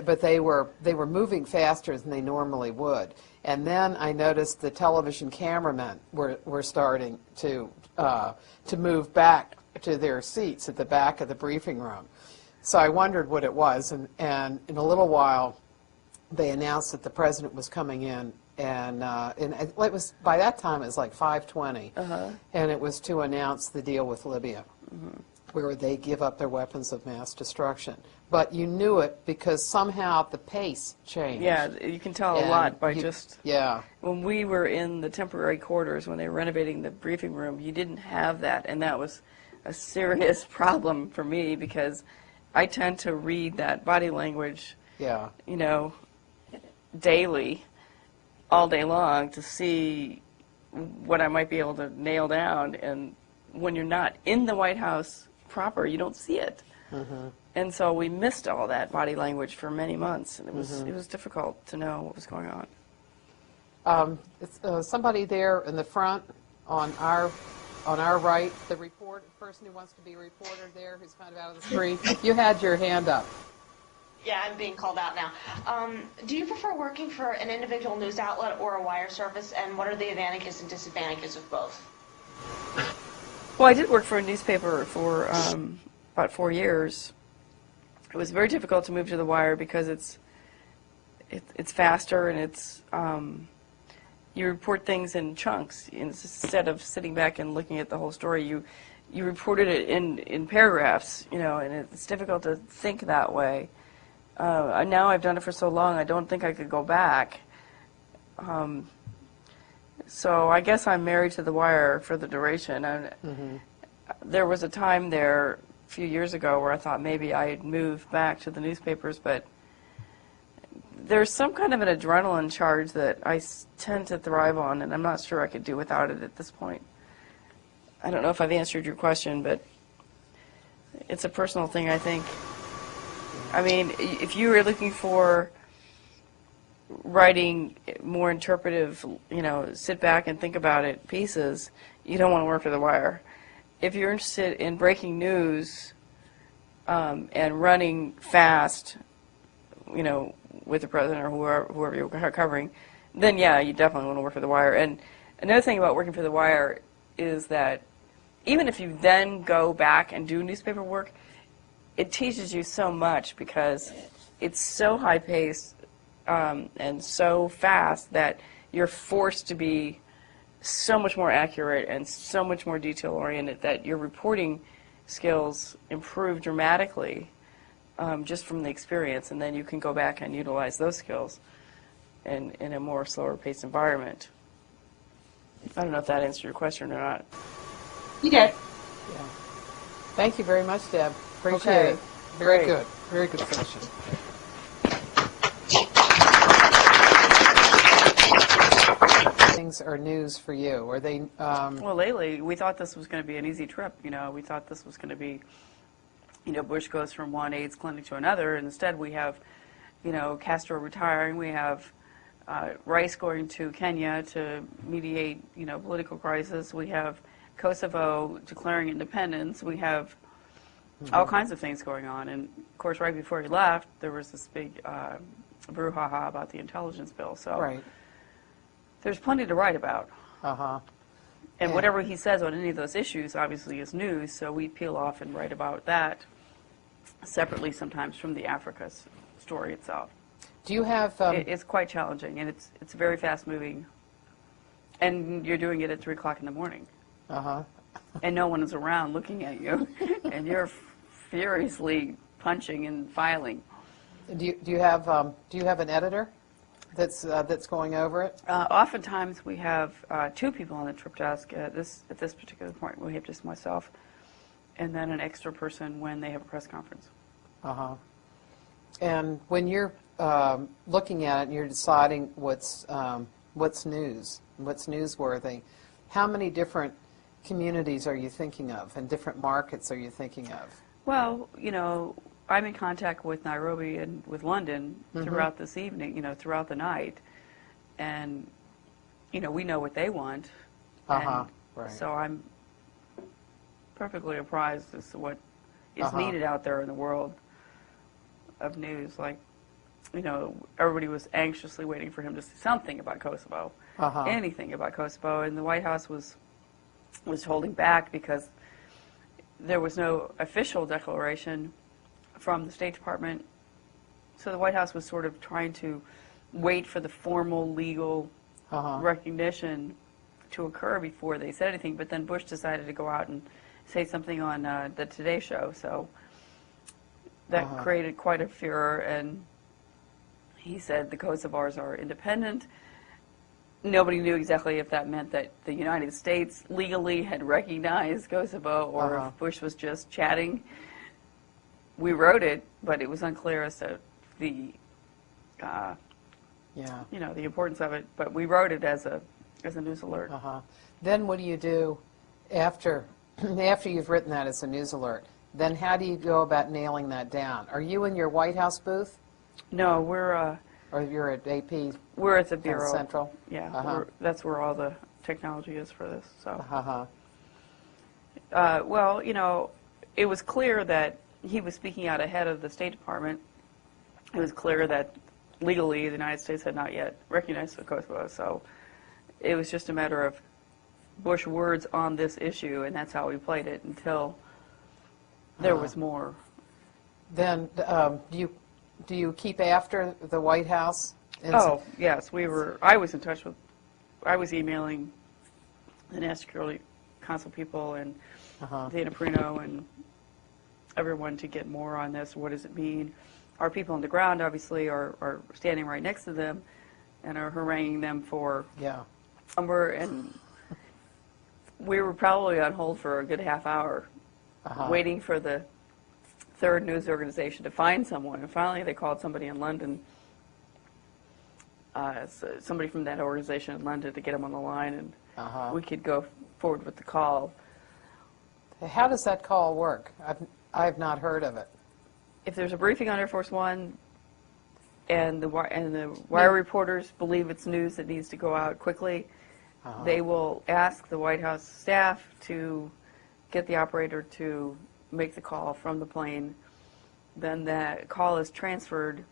But they were moving faster than they normally would. And then I noticed the television cameramen were starting to move back to their seats at the back of the briefing room. So I wondered what it was, and in a little while, they announced that the president was coming in, and it was, by that time it was like 5:20, and it was to announce the deal with Libya, where they give up their weapons of mass destruction. But you knew it because somehow the pace changed. Yeah, you can tell a lot by just... Yeah. When we were in the temporary quarters, when they were renovating the briefing room, you didn't have that, and that was a serious problem for me, because I tend to read that body language, daily, all day long, to see what I might be able to nail down. And when you're not in the White House proper, you don't see it. And so we missed all that body language for many months, and it was difficult to know what was going on. Somebody there in the front on our right, the person who wants to be a reporter there, who's kind of out of the street. You had your hand up. Yeah, I'm being called out now. Do you prefer working for an individual news outlet or a wire service, and what are the advantages and disadvantages of both? Well, I did work for a newspaper for about 4 years. It was very difficult to move to the wire because it's faster, and it's you report things in chunks instead of sitting back and looking at the whole story. You reported it in paragraphs, and it's difficult to think that way. Now I've done it for so long, I don't think I could go back. So I guess I'm married to the wire for the duration. There was a time there a few years ago where I thought maybe I'd move back to the newspapers, but there's some kind of an adrenaline charge that I tend to thrive on, and I'm not sure I could do without it at this point. I don't know if I've answered your question, but it's a personal thing, I think. I mean, if you were looking for writing more interpretive, sit back and think about it pieces, you don't want to work for the wire. If you're interested in breaking news and running fast, with the president or whoever you're covering, then yeah, you definitely want to work for the wire. And another thing about working for the wire is that even if you then go back and do newspaper work, it teaches you so much because it's so high-paced and so fast that you're forced to be so much more accurate and so much more detail-oriented that your reporting skills improve dramatically just from the experience, and then you can go back and utilize those skills in a more slower-paced environment. I don't know if that answered your question or not. You did. Yeah. Thank you very much, Deb. Appreciate Okay. it. Very Great. good. Very good session. Things are news for you. Are they? Well, lately, we thought this was going to be an easy trip. We thought this was going to be, Bush goes from one AIDS clinic to another, and instead we have, Castro retiring. We have Rice going to Kenya to mediate, political crisis. We have Kosovo declaring independence. We have all kinds of things going on. And, of course, right before he left, there was this big brouhaha about the intelligence bill. So right. there's plenty to write about. And Yeah. whatever he says on any of those issues obviously is news, so we peel off and write about that separately sometimes from the Africa story itself. Do you have? It's quite challenging, and it's very fast-moving, and you're doing it at 3 o'clock in the morning. And no one is around looking at you, and you're furiously punching and filing. Do you have an editor that's going over it? Oftentimes we have 2 people on the trip desk. At this particular point, we have just myself, and then an extra person when they have a press conference. And when you're looking at it and you're deciding what's news, what's newsworthy, how many different communities are you thinking of, and different markets are you thinking of? Well, I'm in contact with Nairobi and with London throughout this evening, throughout the night, and we know what they want. And right. so I'm perfectly apprised as to what is needed out there in the world of news. Like, everybody was anxiously waiting for him to say something about Kosovo, anything about Kosovo, and the White House was holding back because there was no official declaration from the State Department. So the White House was sort of trying to wait for the formal legal recognition to occur before they said anything. But then Bush decided to go out and say something on the Today Show. So that created quite a furor, and he said the Kosovars are independent. Nobody knew exactly if that meant that the United States legally had recognized Kosovo or if Bush was just chatting. We wrote it, but it was unclear as to the the importance of it. But we wrote it as as a news alert. Then what do you do after after you've written that as a news alert? Then how do you go about nailing that down? Are you in your White House booth? No, we're Or you're at AP we're at the bureau. Central? Yeah, that's where all the technology is for this. So, Uh-huh. well, it was clear that he was speaking out ahead of the State Department. It was clear that legally the United States had not yet recognized Kosovo, so it was just a matter of Bush words on this issue, and that's how we played it until there was more. Then do you keep after the White House? Oh, yes, I was in touch with, I was emailing the National Security Council people and Dana Perino and everyone to get more on this. What does it mean? Our people on the ground, obviously, are standing right next to them and are haranguing them for number. And we were probably on hold for a good half hour, waiting for the third news organization to find someone. And finally, they called somebody in London, somebody from that organization in London, to get them on the line, and we could go forward with the call. How does that call work? I've not heard of it. If there's a briefing on Air Force One, and the wire reporters believe it's news that needs to go out quickly, they will ask the White House staff to get the operator to make the call from the plane. Then that call is transferred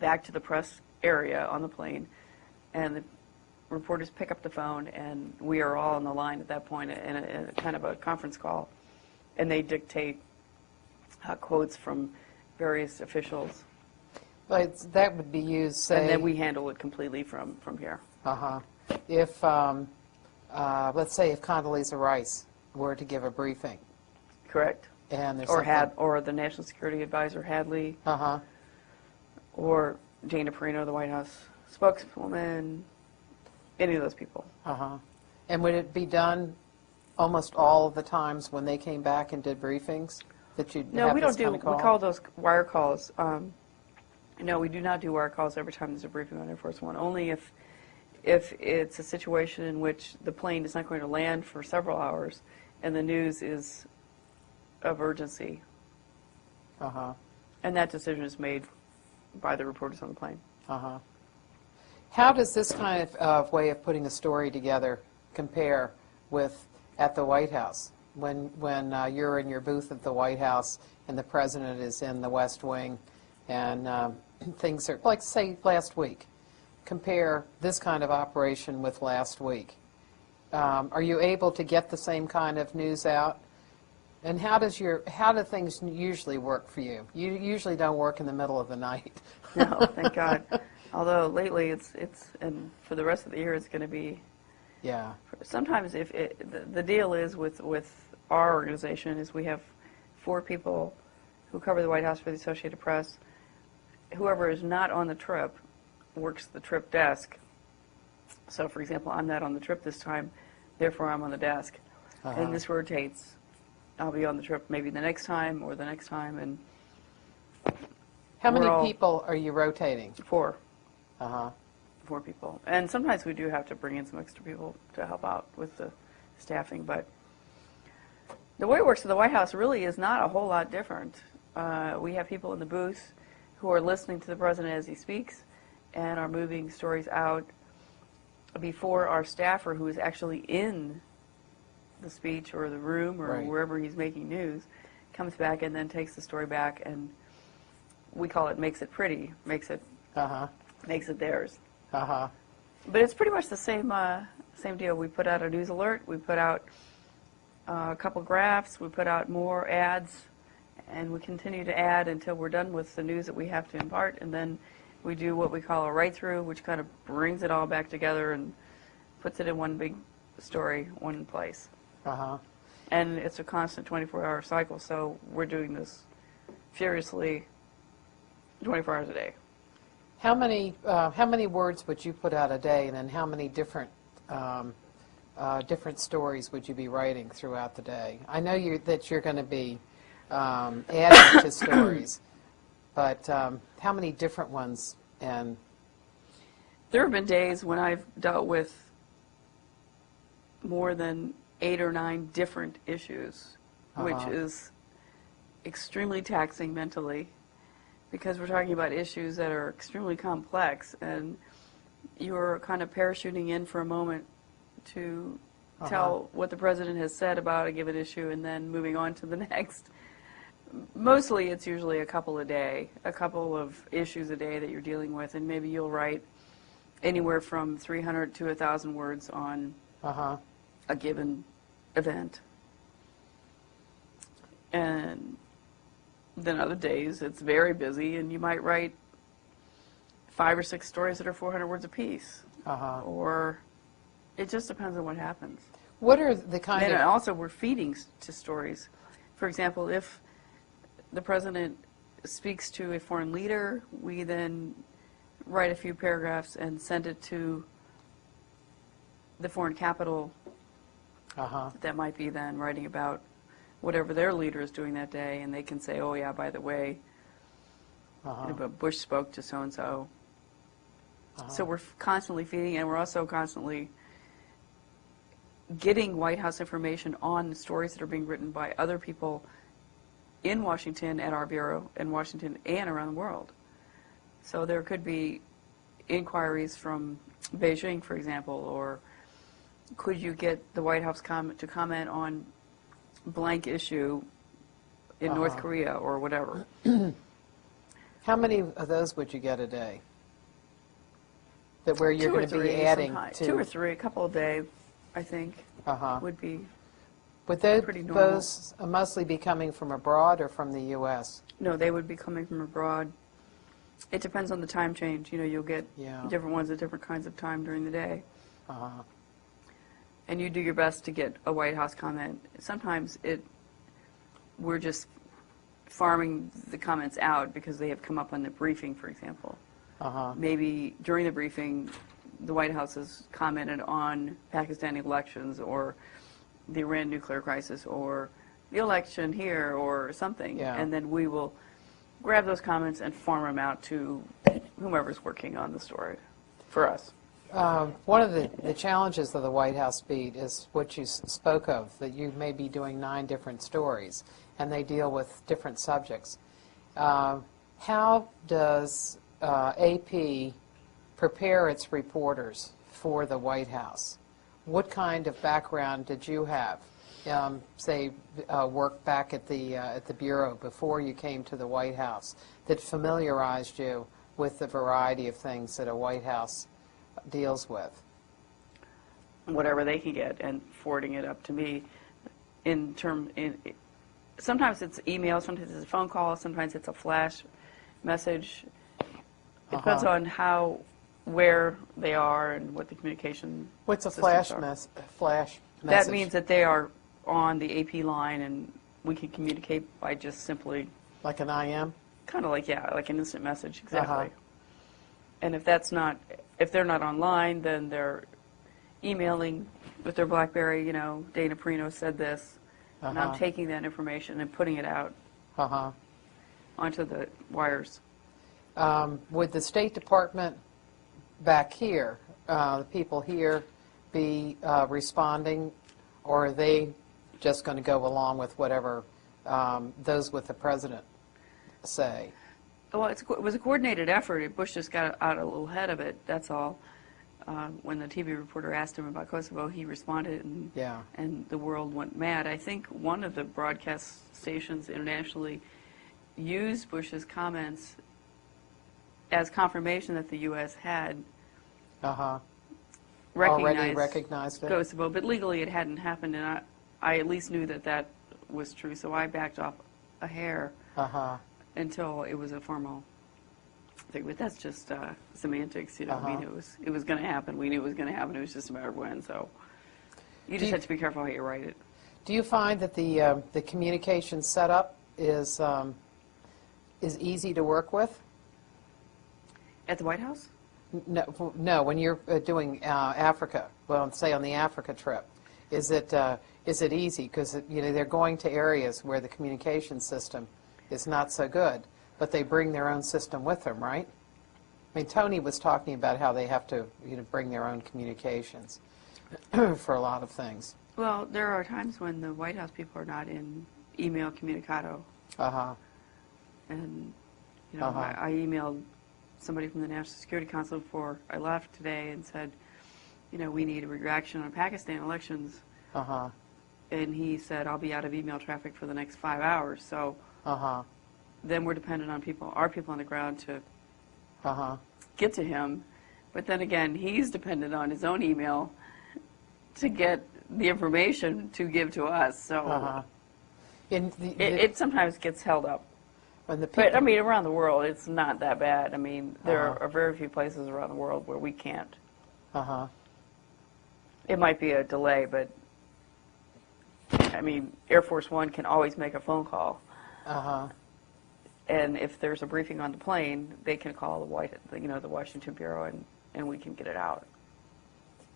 back to the press area on the plane, and the reporters pick up the phone, and we are all on the line at that point in a kind of a conference call, and they dictate quotes from various officials. But that would be used, say... And then we handle it completely from here. If, let's say, if Condoleezza Rice were to give a briefing. Correct. And there's or the National Security Advisor Hadley. Or Dana Perino, the White House spokeswoman, any of those people. And would it be done almost all of the times when they came back and did briefings? No, we don't do. We call those wire calls. No, we do not do wire calls every time there's a briefing on Air Force One. Only if it's a situation in which the plane is not going to land for several hours, and the news is of urgency. And that decision is made by the reporters on the plane. How does this kind of way of putting a story together compare with at the White House? When you're in your booth at the White House and the president is in the West Wing and things are, like, say, last week. Compare this kind of operation with last week. Are you able to get the same kind of news out? And how do things usually work for you? You usually don't work in the middle of the night. No, thank God. Although lately and for the rest of the year it's going to be. Yeah. Sometimes the deal is with our organization is we have 4 people who cover the White House for the Associated Press. Whoever is not on the trip works the trip desk. So, for example, I'm not on the trip this time, therefore I'm on the desk. And this rotates. I'll be on the trip maybe the next time or the next time. And how many people are you rotating? 4. 4 people. And sometimes we do have to bring in some extra people to help out with the staffing, but the way it works at the White House really is not a whole lot different. We have people in the booth who are listening to the president as he speaks and are moving stories out before our staffer, who is actually in the speech or the room or wherever he's making news, comes back and then takes the story back, and we call it makes it pretty, makes it theirs. But it's pretty much the same deal. We put out a news alert, we put out a couple graphs, we put out more ads, and we continue to add until we're done with the news that we have to impart, and then we do what we call a write-through, which kind of brings it all back together and puts it in one big story, one place. And it's a constant 24-hour cycle, so we're doing this furiously 24 hours a day. How many words would you put out a day, and then how many different stories would you be writing throughout the day? I know that you're going to be adding to stories, but how many different ones? And there have been days when I've dealt with more than 8 or 9 different issues, which Uh-huh. is extremely taxing mentally, because we're talking about issues that are extremely complex, and you're kind of parachuting in for a moment to tell what the president has said about a given issue and then moving on to the next. Mostly it's usually a couple of issues a day that you're dealing with, and maybe you'll write anywhere from 300 to 1,000 words on a given event. And then other days it's very busy, and you might write 5 or 6 stories that are 400 words apiece. Or it just depends on what happens. What are the kind And of... also we're feeding to stories. For example, if the president speaks to a foreign leader, we then write a few paragraphs and send it to the foreign capital that might be then writing about whatever their leader is doing that day, and they can say, oh yeah, by the way, Bush spoke to so-and-so. So we're constantly feeding, and we're also constantly getting White House information on the stories that are being written by other people in Washington, at our bureau, in Washington, and around the world. So there could be inquiries from Beijing, for example, or could you get the White House to comment on blank issue in North Korea or whatever. How many of those would you get a day? That where you're going to be adding to... 2 or 3, a couple a day, I think, would be Would they, pretty normal. those mostly be coming from abroad or from the U.S.? No, they would be coming from abroad. It depends on the time change. You know, you'll get different ones at different kinds of time during the day. And you do your best to get a White House comment. Sometimes we're just farming the comments out because they have come up on the briefing, for example. Maybe during the briefing, the White House has commented on Pakistani elections or the Iran nuclear crisis or the election here or something. And then we will grab those comments and farm them out to whomever's working on the story for us. One of the challenges of the White House beat is what you spoke of, that you may be doing 9 different stories, and they deal with different subjects. How does AP prepare its reporters for the White House? What kind of background did you have, say, work back at the Bureau before you came to the White House that familiarized you with the variety of things that a White House deals with? Whatever they can get and forwarding it up to me. Sometimes it's email, sometimes it's a phone call, sometimes it's a flash message. It depends on where they are and what the communication. What's a systems flash are. message? That means that they are on the AP line, and we can communicate by just simply. Like an IM? Kind of like an instant message, exactly. And if they're not online, then they're emailing with their BlackBerry. You know, Dana Perino said this, and I'm taking that information and putting it out onto the wires. Would the State Department back here, the people here, be responding, or are they just going to go along with whatever those with the president say? Well, it was a coordinated effort. Bush just got out a little ahead of it, that's all. When the TV reporter asked him about Kosovo, he responded, and the world went mad. I think one of the broadcast stations internationally used Bush's comments as confirmation that the U.S. had already recognized it. Kosovo, but legally it hadn't happened, and I at least knew that was true, so I backed off a hair until it was a formal thing. But that's just semantics, you know. I mean, it was going to happen. We knew it was going to happen. It was just a matter of when. So you just have to be careful how you write it. Do you find that the communication setup is easy to work with? At the White House? No, when you're doing Africa, well, say on the Africa trip, is it easy? Because they're going to areas where the communication system is not so good, but they bring their own system with them, right? I mean, Tony was talking about how they have to bring their own communications. for a lot of things. Well, there are times when the White House people are not in email communicado. And, you know, I emailed somebody from the National Security Council before I left today and said, you know, we need a reaction on Pakistan elections. And he said, I'll be out of email traffic for the next 5 hours. So then we're dependent on our people on the ground to get to him. But then again, he's dependent on his own email to get the information to give to us. So it sometimes gets held up. But, I mean, around the world, it's not that bad. I mean, there are very few places around the world where we can't. It might be a delay, but, I mean, Air Force One can always make a phone call. And if there's a briefing on the plane, they can call the Washington Bureau, and we can get it out.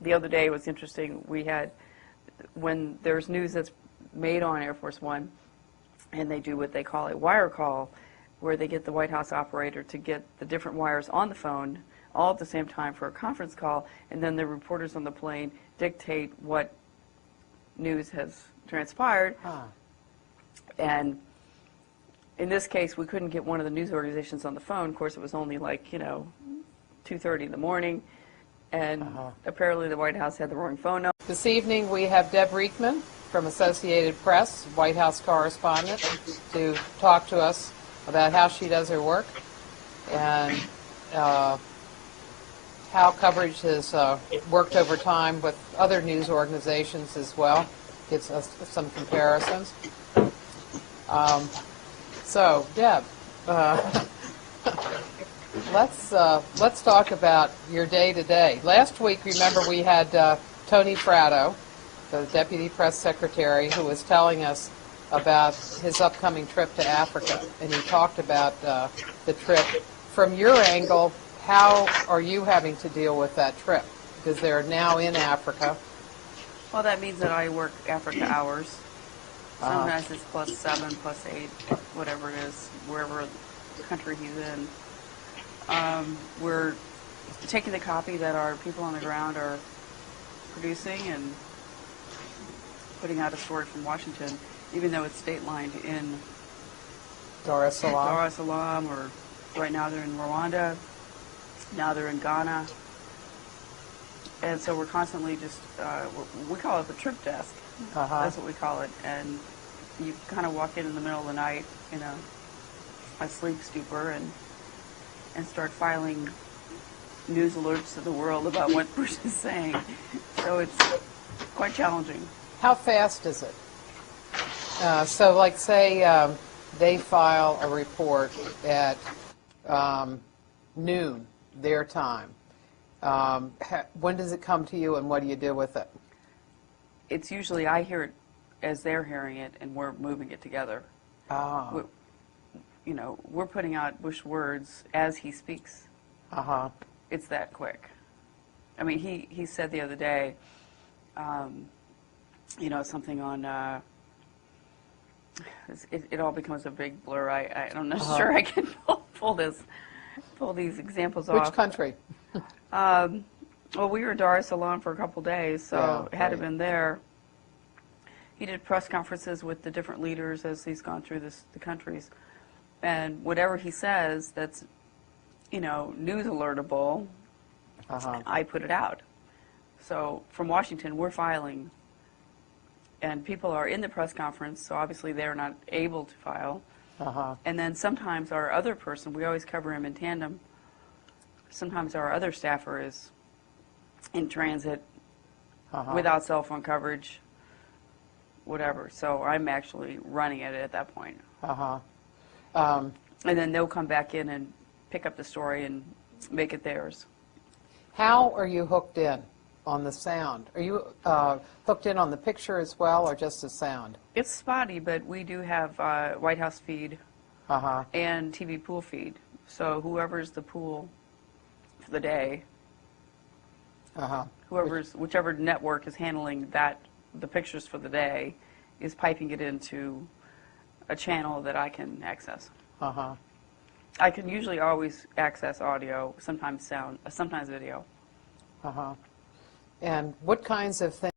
The other day was interesting. We had, when there's news that's made on Air Force One, and they do what they call a wire call, where they get the White House operator to get the different wires on the phone all at the same time for a conference call, and then the reporters on the plane dictate what news has transpired. And in this case, we couldn't get one of the news organizations on the phone. Of course, it was only like, 2:30 in the morning, and apparently the White House had the wrong phone number. This evening we have Deb Riechmann from Associated Press, White House correspondent, to talk to us about how she does her work and how coverage has worked over time with other news organizations as well. Gives us some comparisons. So, Deb, let's talk about your day-to-day. Last week, remember, we had Tony Fratto, the Deputy Press Secretary, who was telling us about his upcoming trip to Africa, and he talked about the trip. From your angle, how are you having to deal with that trip? Because they're now in Africa. Well, that means that I work Africa hours. Sometimes it's +7, +8, whatever it is, wherever country he's in. We're taking the copy that our people on the ground are producing and putting out a story from Washington, even though it's state-lined in Dar es Salaam, or right now they're in Rwanda, now they're in Ghana. And so we're constantly just, we call it the trip desk. That's what we call it. And you kind of walk in the middle of the night in a sleep stupor and start filing news alerts to the world about what Bush is saying. So it's quite challenging. How fast is it? So, like, say they file a report at noon, their time. When does it come to you, and what do you do with it? It's usually I hear it as they're hearing it, and we're moving it together. We're putting out Bush words as he speaks. It's that quick. I mean, he said the other day, something on, it all becomes a big blur. I'm not sure I can pull these examples off. Which country? Well, we were in Dar es Salaam for a couple days, so had it been there, he did press conferences with the different leaders as he's gone through the countries. And whatever he says that's, news alertable, I put it out. So from Washington, we're filing, and people are in the press conference, so obviously they're not able to file. And then sometimes our other person, we always cover him in tandem, sometimes our other staffer is in transit without cell phone coverage, whatever. So I'm actually running it at that point. And then they'll come back in and pick up the story and make it theirs. How are you hooked in on the sound? Are you hooked in on the picture as well, or just the sound? It's spotty, but we do have White House feed and TV pool feed. So whoever's the pool for the day, whichever network is handling the pictures for the day, is piping it into a channel that I can access. I can usually always access audio, sometimes sound, sometimes video. And what kinds of things